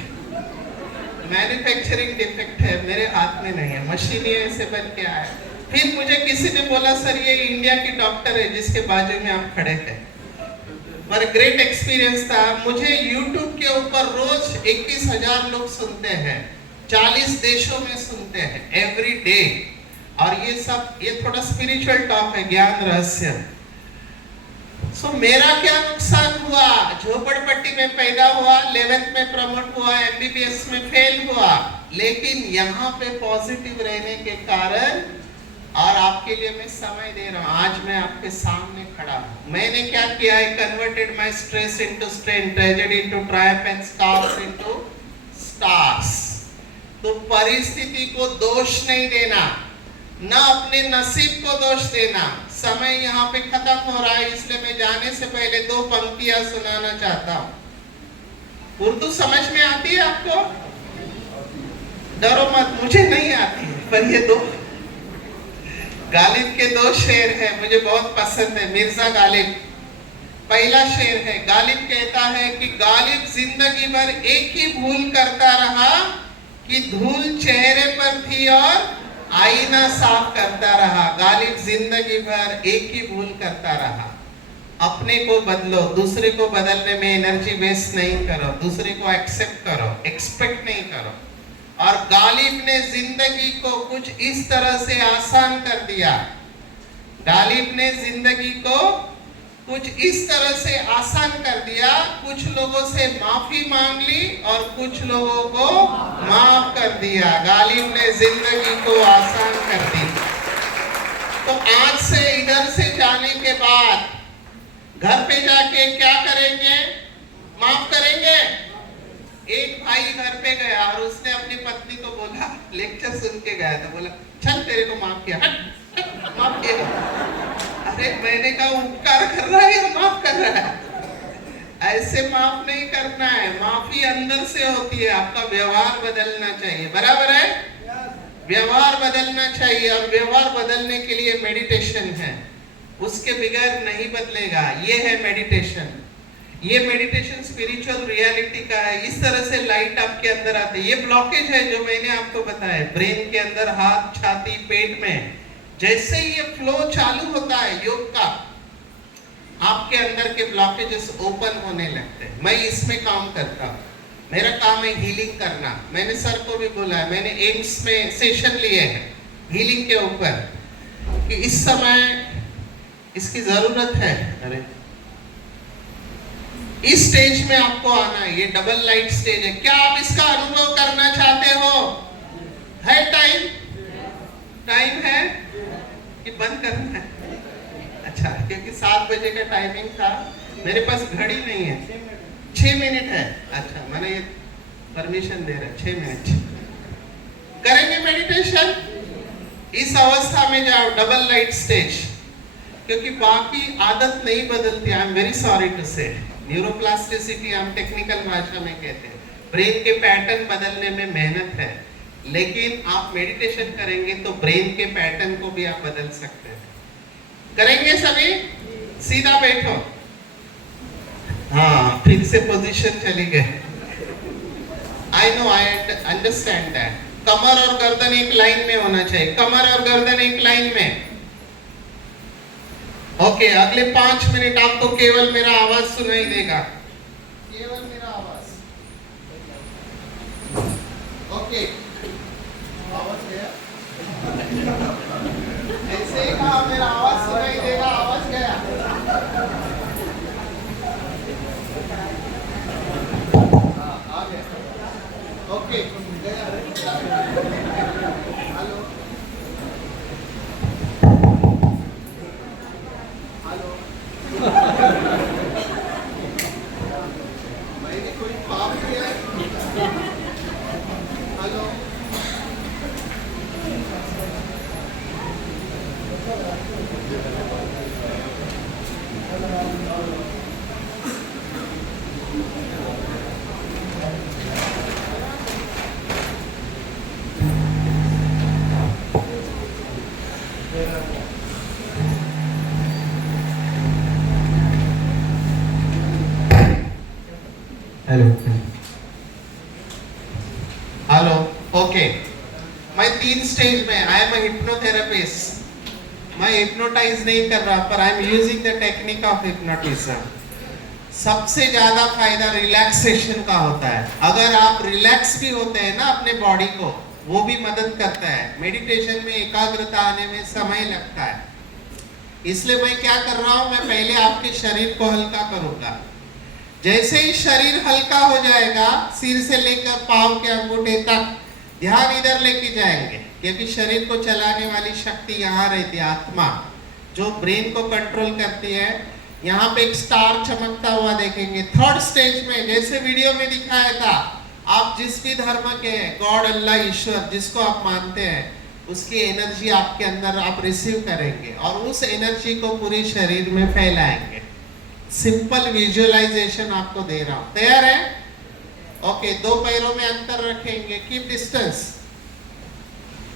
मैन्युफैक्चरिंग डिफेक्ट है, मेरे हाथ में नहीं है, मशीनियों से बन के आया। फिर मुझे किसी ने बोला सर ये इंडिया की डॉक्टर है जिसके बाजू में आप खड़े हैं। पर ग्रेट एक्सपीरियंस था। मुझे YouTube के ऊपर रोज 21,000 लोग सुनते हैं, 40 देशों में सुनते हैं एवरी डे। और ये थोड़ा स्पिरिचुअल टॉक है, ज्ञान रहस्य। सो मेरा क्या नुकसान हुआ? झोपड़पट्टी में पैदा हुआ, 11th में प्रमोट हुआ, एमबीबीएस में फेल हुआ, लेकिन यहाँ पे पॉजिटिव रहने के कारण और आपके लिए मैं समय दे रहा हूँ, आज मैं आपके सामने खड़ा हूँ। मैंने क्या किया है? Converted my stress into strength, tragedy into Triumph and stars into stars. तो परिस्थिति को दोष नहीं देना, न अपने नसीब को दोष देना। समय यहाँ पे खत्म हो रहा है, इसलिए मैं जाने से पहले 2 पंक्तियां सुनाना चाहता हूँ। उर्दू समझ में आती है आपको? डरो मत, मुझे नहीं आती है, पर ये 2 गालिब के 2 शेर हैं, मुझे बहुत पसंद है। मिर्जा गालिब, पहला शेर है, गालिब कहता है कि गालिब जिंदगी भर एक ही भूल करता रहा कि धूल चेहरे पर थी और आईना साफ करता रहा। गालिब जिंदगी भर एक ही भूल करता रहा। अपने को बदलो, दूसरे को बदलने में एनर्जी वेस्ट नहीं करो, दूसरे को एक्सेप्ट करो, एक्सपेक्ट नहीं करो। और गालिब ने जिंदगी को कुछ इस तरह से आसान कर दिया, गालिब ने जिंदगी को कुछ इस तरह से आसान कर दिया, कुछ लोगों से माफी मांग ली और कुछ लोगों को माफ कर दिया। गालिब ने जिंदगी को आसान कर दी। तो आज से इधर से जाने के बाद घर पे जाके क्या करेंगे? माफ करेंगे। एक भाई घर पे गया और उसने अपनी पत्नी को बोला, लेक्चर सुन के गया था, बोला चल तेरे को माफ किया, माफ किया। अरे मैंने कहा उपकार कर रहा है या माफ कर रहा है? ऐसे माफ नहीं करना है, माफी अंदर से होती है। आपका व्यवहार बदलना चाहिए, बराबर है? व्यवहार बदलना चाहिए, और व्यवहार बदलने के लिए मेडिटेशन है, उसके बगैर नहीं बदलेगा। ये है मेडिटेशन। ये मेडिटेशन स्पिरिचुअल रियलिटी का है। इस तरह से लाइट आपके अंदर आती है। ये ब्लॉकेज है जो मैंने आपको बताया, ब्रेन के अंदर, हाथ, छाती, पेट में। जैसे ही ये फ्लो चालू होता है योग का, आपके अंदर के ब्लॉकेजेस ओपन होने लगते हैं। मैं इसमें काम करता हूँ, मेरा काम है हीलिंग करना। मैंने सर को भी बोला है, मैंने एम्स में सेशन लिए हैं हीलिंग के ऊपर, कि इस समय इसकी जरूरत है। अरे इस स्टेज में आपको आना है, ये डबल लाइट स्टेज है। क्या आप इसका अनुभव करना चाहते हो? है टाइम? टाइम है कि बंद करना है? अच्छा, क्योंकि 7 बजे का टाइमिंग था, मेरे पास घड़ी नहीं है। 6 मिनट है। अच्छा, मैंने ये परमिशन दे रहा, 6 मिनट करेंगे मेडिटेशन। इस अवस्था में जाओ, डबल लाइट स्टेज, क्योंकि बाकी आदत नहीं बदलती। I am very sorry to say, neuroplasticity हम टेक्निकल भाषा में कहते हैं। ब्रेन के पैटर्न बदलने में मेहनत है, लेकिन आप मेडिटेशन करेंगे तो ब्रेन के पैटर्न को भी आप बदल सकते हैं। करेंगे सभी? सीधा बैठो। हाँ, फिर से पोजीशन चली गई। I know, I understand that. कमर और गर्दन एक लाइन में होना चाहिए, कमर और गर्दन एक लाइन में। ओके, अगले 5 मिनट आपको केवल मेरा आवाज सुनाई देगा, केवल मेरा आवाज। ओके, आवाज गया? ऐसे ही कहा, मेरा आवाज सुनाई देगा, आवाज गया? हाँ, आ गया। ओके, गया। हेलो, मैंने कोई पाप किया? Hello, hello. ओके, मैं 3 स्टेज में, आई एम हिप्नोथेरेपिस्ट। मैं हिप्नोटाइज नहीं कर रहा, पर I am using the technique of hypnotism. सबसे ज्यादा फायदा रिलैक्सेशन का होता है। अगर आप रिलैक्स भी होते हैं ना अपने बॉडी को, वो भी मदद करता है। मेडिटेशन में एकाग्रता आने में समय लगता है। इसलिए मैं क्या कर रहा हूं, मैं पहले आपके शरीर को हल्का करूंगा। जैसे ही शरीर हल्का हो जाएगा, सिर से लेकर पांव के अंगूठे तक ध्यान इधर लेके जाएंगे, क्योंकि शरीर को चलाने वाली शक्ति यहाँ रहती है, आत्मा जो ब्रेन को कंट्रोल करती है। यहाँ पे एक स्टार चमकता हुआ देखेंगे। थर्ड स्टेज में जैसे वीडियो में दिखाया था, आप जिस भी धर्म के, गॉड, अल्लाह, ईश्वर जिसको आप मानते हैं, उसकी एनर्जी आपके अंदर आप रिसीव करेंगे और उस एनर्जी को पूरे शरीर में फैलाएंगे। सिंपल विजुअलाइजेशन आपको दे रहा हूं, तैयार है? ओके, दो पैरों में अंतर रखेंगे, कीप डिस्टेंस,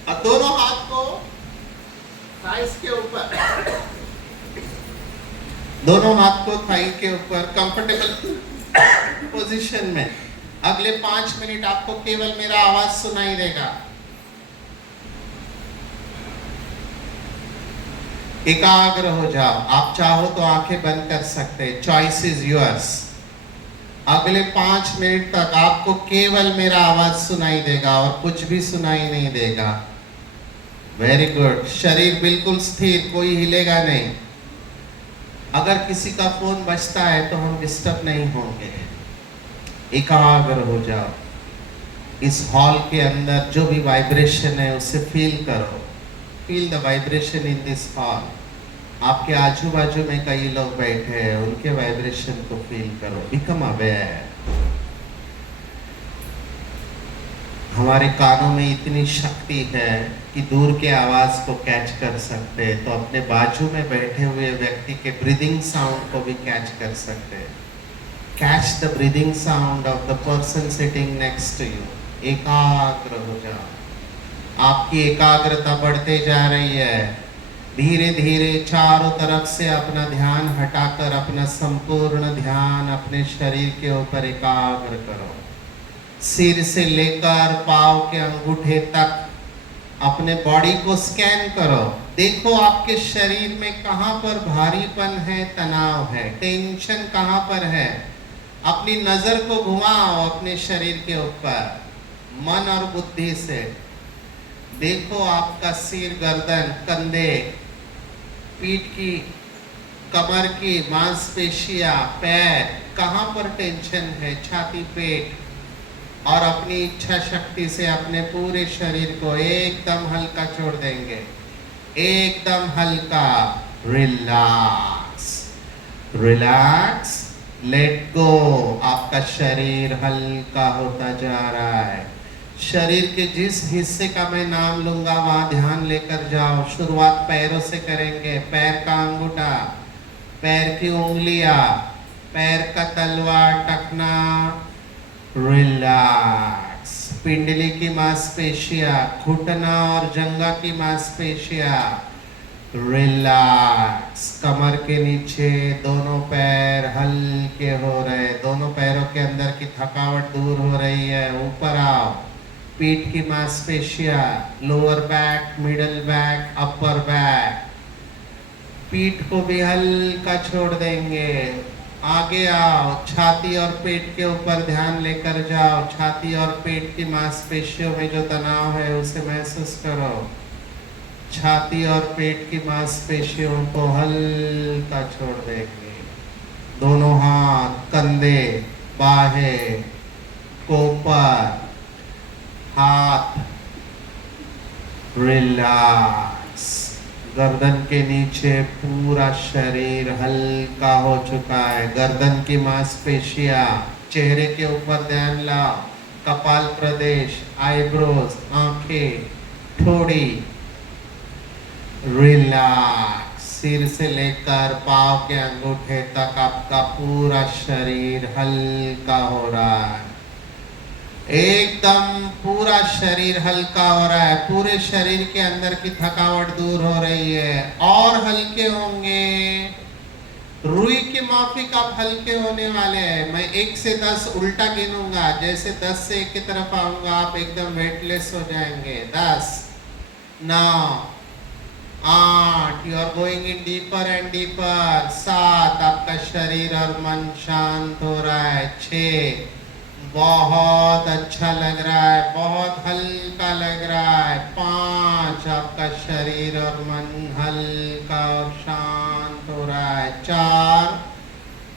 और दोनों हाथ को थाइस के ऊपर, दोनों हाथ को थाई के ऊपर कंफर्टेबल पोजीशन में। अगले 5 मिनट आपको केवल मेरा आवाज सुनाई देगा। एकाग्र हो जाओ। आप चाहो तो आंखें बंद कर सकते हैं, चॉइस इज योर्स। अगले 5 मिनट तक आपको केवल मेरा आवाज सुनाई देगा और कुछ भी सुनाई नहीं देगा। Very good. शरीर बिल्कुल स्थिर, कोई हिलेगा नहीं। अगर किसी का फोन बजता है तो हम डिस्टर्ब नहीं होंगे। एकाग्र हो जाओ। इस हॉल के अंदर जो भी वाइब्रेशन है उसे फील करो। Feel the vibration in this hall. आपके आजू बाजू में कई लोग बैठे हैं, उनके वाइब्रेशन को फील करो। Become aware. हमारे कानों में इतनी शक्ति है कि दूर के आवाज को कैच कर सकते हैं, तो अपने बाजू में बैठे हुए व्यक्ति के ब्रीदिंग साउंड को भी कैच कर सकते हैं। Catch the breathing sound of the person sitting next to you. एकाग्र हो जाओ। आपकी एकाग्रता बढ़ते जा रही है। धीरे धीरे चारों तरफ से अपना ध्यान हटाकर अपना संपूर्ण ध्यान अपने शरीर के ऊपर एकाग्र करो। सिर से लेकर पांव के अंगूठे तक अपने बॉडी को स्कैन करो। देखो आपके शरीर में कहां पर भारीपन है, तनाव है, टेंशन कहां पर है। अपनी नजर को घुमाओ अपने शरीर के ऊपर मन और बुद्धि से। देखो आपका सिर, गर्दन, कंधे, पीठ की, कमर की मांसपेशियां, पैर, कहां पर टेंशन है, छाती, पेट। और अपनी इच्छा शक्ति से अपने पूरे शरीर को एकदम हल्का छोड़ देंगे। एकदम हल्का। Relax, relax, let go. आपका शरीर हल्का होता जा रहा है। शरीर के जिस हिस्से का मैं नाम लूंगा वहां ध्यान लेकर जाओ। शुरुआत पैरों से करेंगे। पैर का अंगूठा, पैर की उंगलियां, पैर का तलवा, टखना। रिलैक्स। पिंडली की मांसपेशियां, घुटना और जंघा की मांसपेशियां। रिलैक्स। कमर के नीचे दोनों पैर हल्के हो रहे, दोनों पैरों के अंदर की थकावट दूर हो रही है। ऊपर आओ। पीठ की मांसपेशियां, lower back, middle back, upper back. पीठ को भी हल्का छोड़ देंगे। आगे आओ। छाती और पेट के ऊपर ध्यान लेकर जाओ। छाती और पेट की मांसपेशियों में जो तनाव है उसे महसूस करो। छाती और पेट की मांसपेशियों को हल्का छोड़ देंगे। दोनों हाथ, कंधे, बाहें, कोपर, हाथ। रिलैक्स। गर्दन के नीचे पूरा शरीर हल्का हो चुका है। गर्दन की मांसपेशियां, चेहरे के ऊपर ध्यान लाओ। कपाल प्रदेश, आईब्रोज, आंखें, ठोड़ी। रिलैक्स। सिर से लेकर पांव के अंगूठे तक आपका पूरा शरीर हल्का हो रहा है। एकदम पूरा शरीर हल्का हो रहा है। पूरे शरीर के अंदर की थकावट दूर हो रही है। और हल्के होंगे। रुई की माफिक आप हल्के होने वाले हैं। मैं 1 से 10 उल्टा गिनूंगा। जैसे 10 से 1 की तरफ आऊंगा आप एकदम वेटलेस हो जाएंगे। 10, 9, 8, you are going in deeper and deeper. 7, आपका शरीर और मन शांत हो रहा है। 6, बहुत अच्छा लग रहा है, बहुत हल्का लग रहा है। 5, आपका शरीर और मन हल्का और शांत हो रहा है। 4,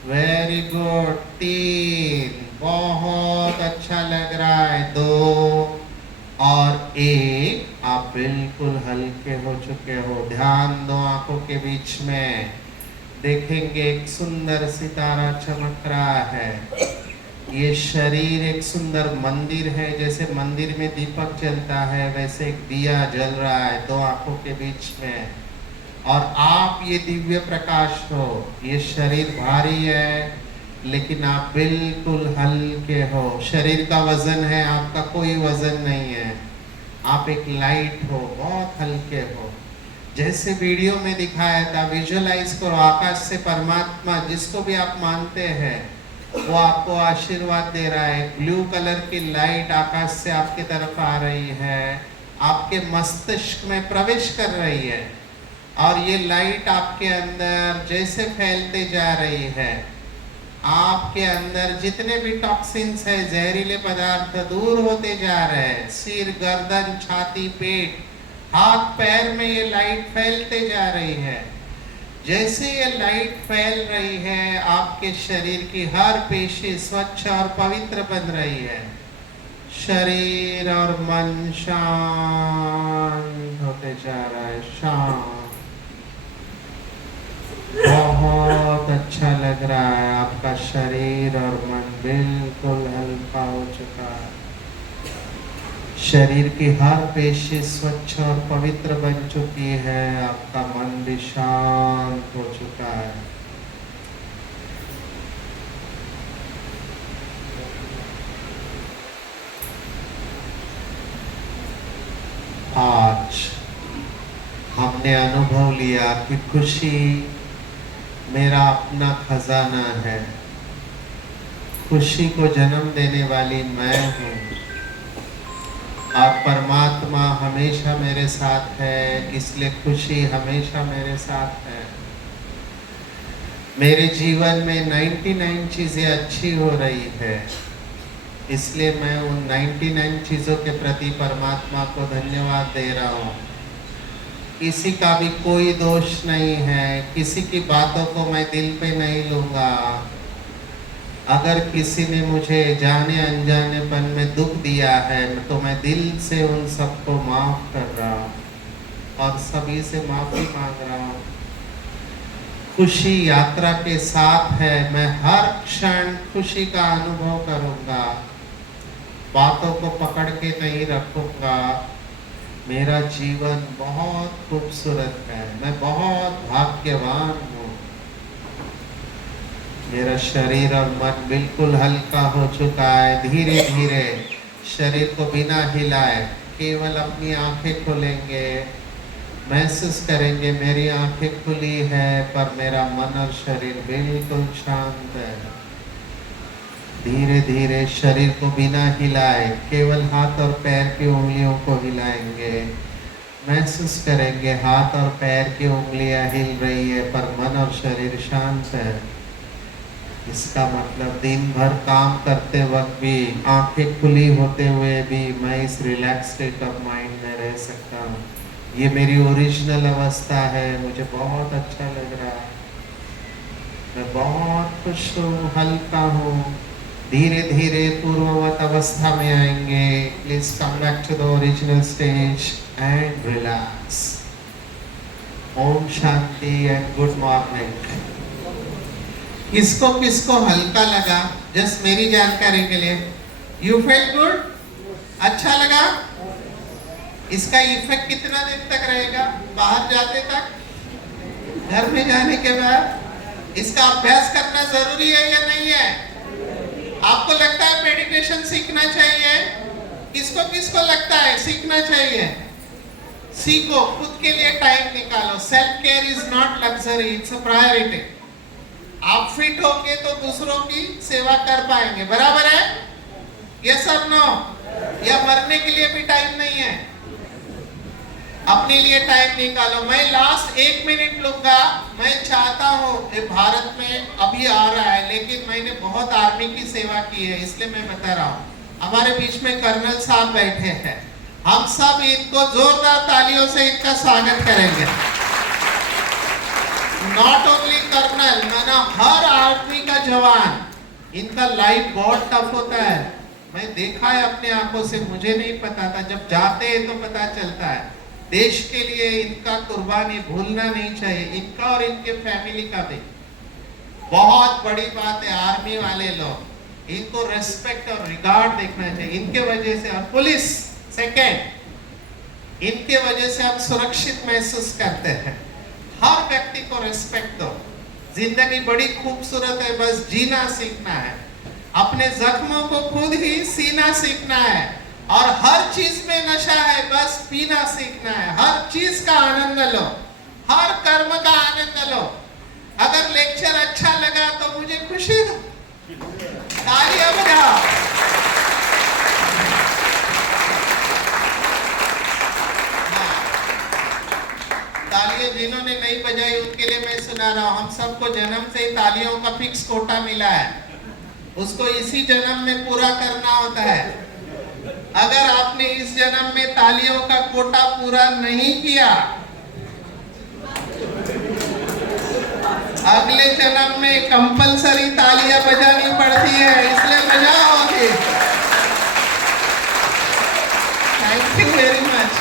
वेरी गुड। 3, बहुत अच्छा लग रहा है। 2 और 1, आप बिल्कुल हल्के हो चुके हो। ध्यान दो आंखों के बीच में, देखेंगे एक सुंदर सितारा चमक रहा है। ये शरीर एक सुंदर मंदिर है, जैसे मंदिर में दीपक जलता है वैसे एक दिया जल रहा है दो आंखों के बीच में। और आप ये दिव्य प्रकाश हो। ये शरीर भारी है लेकिन आप बिल्कुल हल्के हो। शरीर का वजन है, आपका कोई वजन नहीं है। आप एक लाइट हो, बहुत हल्के हो। जैसे वीडियो में दिखाया था, विजुअलाइज करो आकाश से परमात्मा जिसको भी आप मानते हैं वो आपको आशीर्वाद दे रहा है। ब्लू कलर की लाइट आकाश से आपकी तरफ आ रही है, आपके मस्तिष्क में प्रवेश कर रही है। और ये लाइट आपके अंदर जैसे फैलते जा रही है, आपके अंदर जितने भी टॉक्सिन्स है, जहरीले पदार्थ दूर होते जा रहे हैं। सिर, गर्दन, छाती, पेट, हाथ, पैर में ये लाइट फैलते जा रही है। जैसे ये लाइट फैल रही है, आपके शरीर की हर पेशी स्वच्छ और पवित्र बन रही है। शरीर और मन शांत होते जा रहा है, शांत। बहुत अच्छा लग रहा है, आपका शरीर और मन बिल्कुल हल्का हो चुका है। शरीर की हर पेशी स्वच्छ और पवित्र बन चुकी है, आपका मन भी शांत हो चुका है। आज हमने अनुभव लिया कि खुशी मेरा अपना खजाना है। खुशी को जन्म देने वाली मैं हूँ और परमात्मा हमेशा मेरे साथ है, इसलिए खुशी हमेशा मेरे साथ है। मेरे जीवन में 99 चीज़ें अच्छी हो रही है, इसलिए मैं उन 99 चीज़ों के प्रति परमात्मा को धन्यवाद दे रहा हूँ। किसी का भी कोई दोष नहीं है, किसी की बातों को मैं दिल पे नहीं लूँगा। अगर किसी ने मुझे जाने अनजानेपन में दुख दिया है तो मैं दिल से उन सबको माफ़ कर रहा हूँ और सभी से माफ़ी मांग रहा हूँ। खुशी यात्रा के साथ है, मैं हर क्षण खुशी का अनुभव करूँगा, बातों को पकड़ के नहीं रखूँगा। मेरा जीवन बहुत खूबसूरत है, मैं बहुत भाग्यवान हूँ। मेरा शरीर और मन बिल्कुल हल्का हो चुका है। धीरे धीरे शरीर को बिना हिलाए केवल अपनी आंखें खोलेंगे, महसूस करेंगे मेरी आंखें खुली है पर मेरा मन और शरीर बिल्कुल शांत है। धीरे धीरे शरीर को बिना हिलाए केवल हाथ और पैर की उंगलियों को हिलाएंगे, महसूस करेंगे हाथ और पैर की उंगलियां हिल रही है पर मन और शरीर शांत है। इसका मतलब दिन भर काम करते वक्त भी, आंखें खुली होते हुए भी मैं इस रिलैक्स स्टेट ऑफ माइंड में रह सकता हूँ। ये मेरी ओरिजिनल अवस्था है, मुझे बहुत अच्छा लग रहा है, मैं बहुत खुश हूँ, हल्का हूँ। धीरे धीरे पूर्ववत अवस्था में आएंगे। Please come back to the original stage and relax. ओम शांति एंड गुड मॉर्निंग। किसको किसको हल्का लगा, जस्ट मेरी जानकारी के लिए, यू फील गुड, अच्छा लगा? इसका इफेक्ट कितना दिन तक रहेगा? बाहर जाते तक, घर में जाने के बाद? इसका अभ्यास करना जरूरी है या नहीं है? आपको लगता है मेडिटेशन सीखना चाहिए? किसको किसको लगता है सीखना चाहिए? सीखो, खुद के लिए टाइम निकालो। Self care is not luxury, it's a priority. आप फिट होंगे तो दूसरों की सेवा कर पाएंगे, बराबर है? यस और नो? या मरने के लिए भी टाइम नहीं है? अपने लिए टाइम निकालो। मैं लास्ट 1 मिनट लूंगा। मैं चाहता हूँ, ये भारत में अभी आ रहा है लेकिन मैंने बहुत आर्मी की सेवा की है इसलिए मैं बता रहा हूँ। हमारे बीच में कर्नल साहब बैठे हैं, हम सब इनको जोरदार तालियों से इनका स्वागत करेंगे। नॉट ओनली कर्नल माना हर आर्मी का जवान, इनका लाइफ बहुत टफ होता है। मैं देखा है अपने आंखों से, मुझे नहीं पता था, जब जाते हैं तो पता चलता है। देश के लिए इनका कुर्बानी भूलना नहीं चाहिए, इनका और इनके फैमिली का भी। बहुत बड़ी बात है, आर्मी वाले लोग इनको रेस्पेक्ट और रिगार्ड देखना चाहिए। इनके वजह से, और पुलिस सेकेंड, इनके वजह से हम सुरक्षित महसूस करते हैं। हर व्यक्ति को रेस्पेक्ट दो। जिंदगी बड़ी खूबसूरत है, बस जीना सीखना है। अपने जख्मों को खुद ही सीना सीखना है। और हर चीज में नशा है, बस पीना सीखना है। हर चीज का आनंद लो, हर कर्म का आनंद लो। अगर लेक्चर अच्छा लगा तो मुझे खुशी दो, तालियां बजाओ। तालियां जिन्होंने नहीं बजाई उनके लिए मैं सुना रहा हूं। हम सबको जन्म से ही तालियों का फिक्स कोटा मिला है, उसको इसी जन्म में पूरा करना होता है। अगर आपने इस जन्म में तालियों का कोटा पूरा नहीं किया, अगले जन्म में कंपलसरी तालियां बजानी पड़ती है, इसलिए बजाओगे। Thank you very much.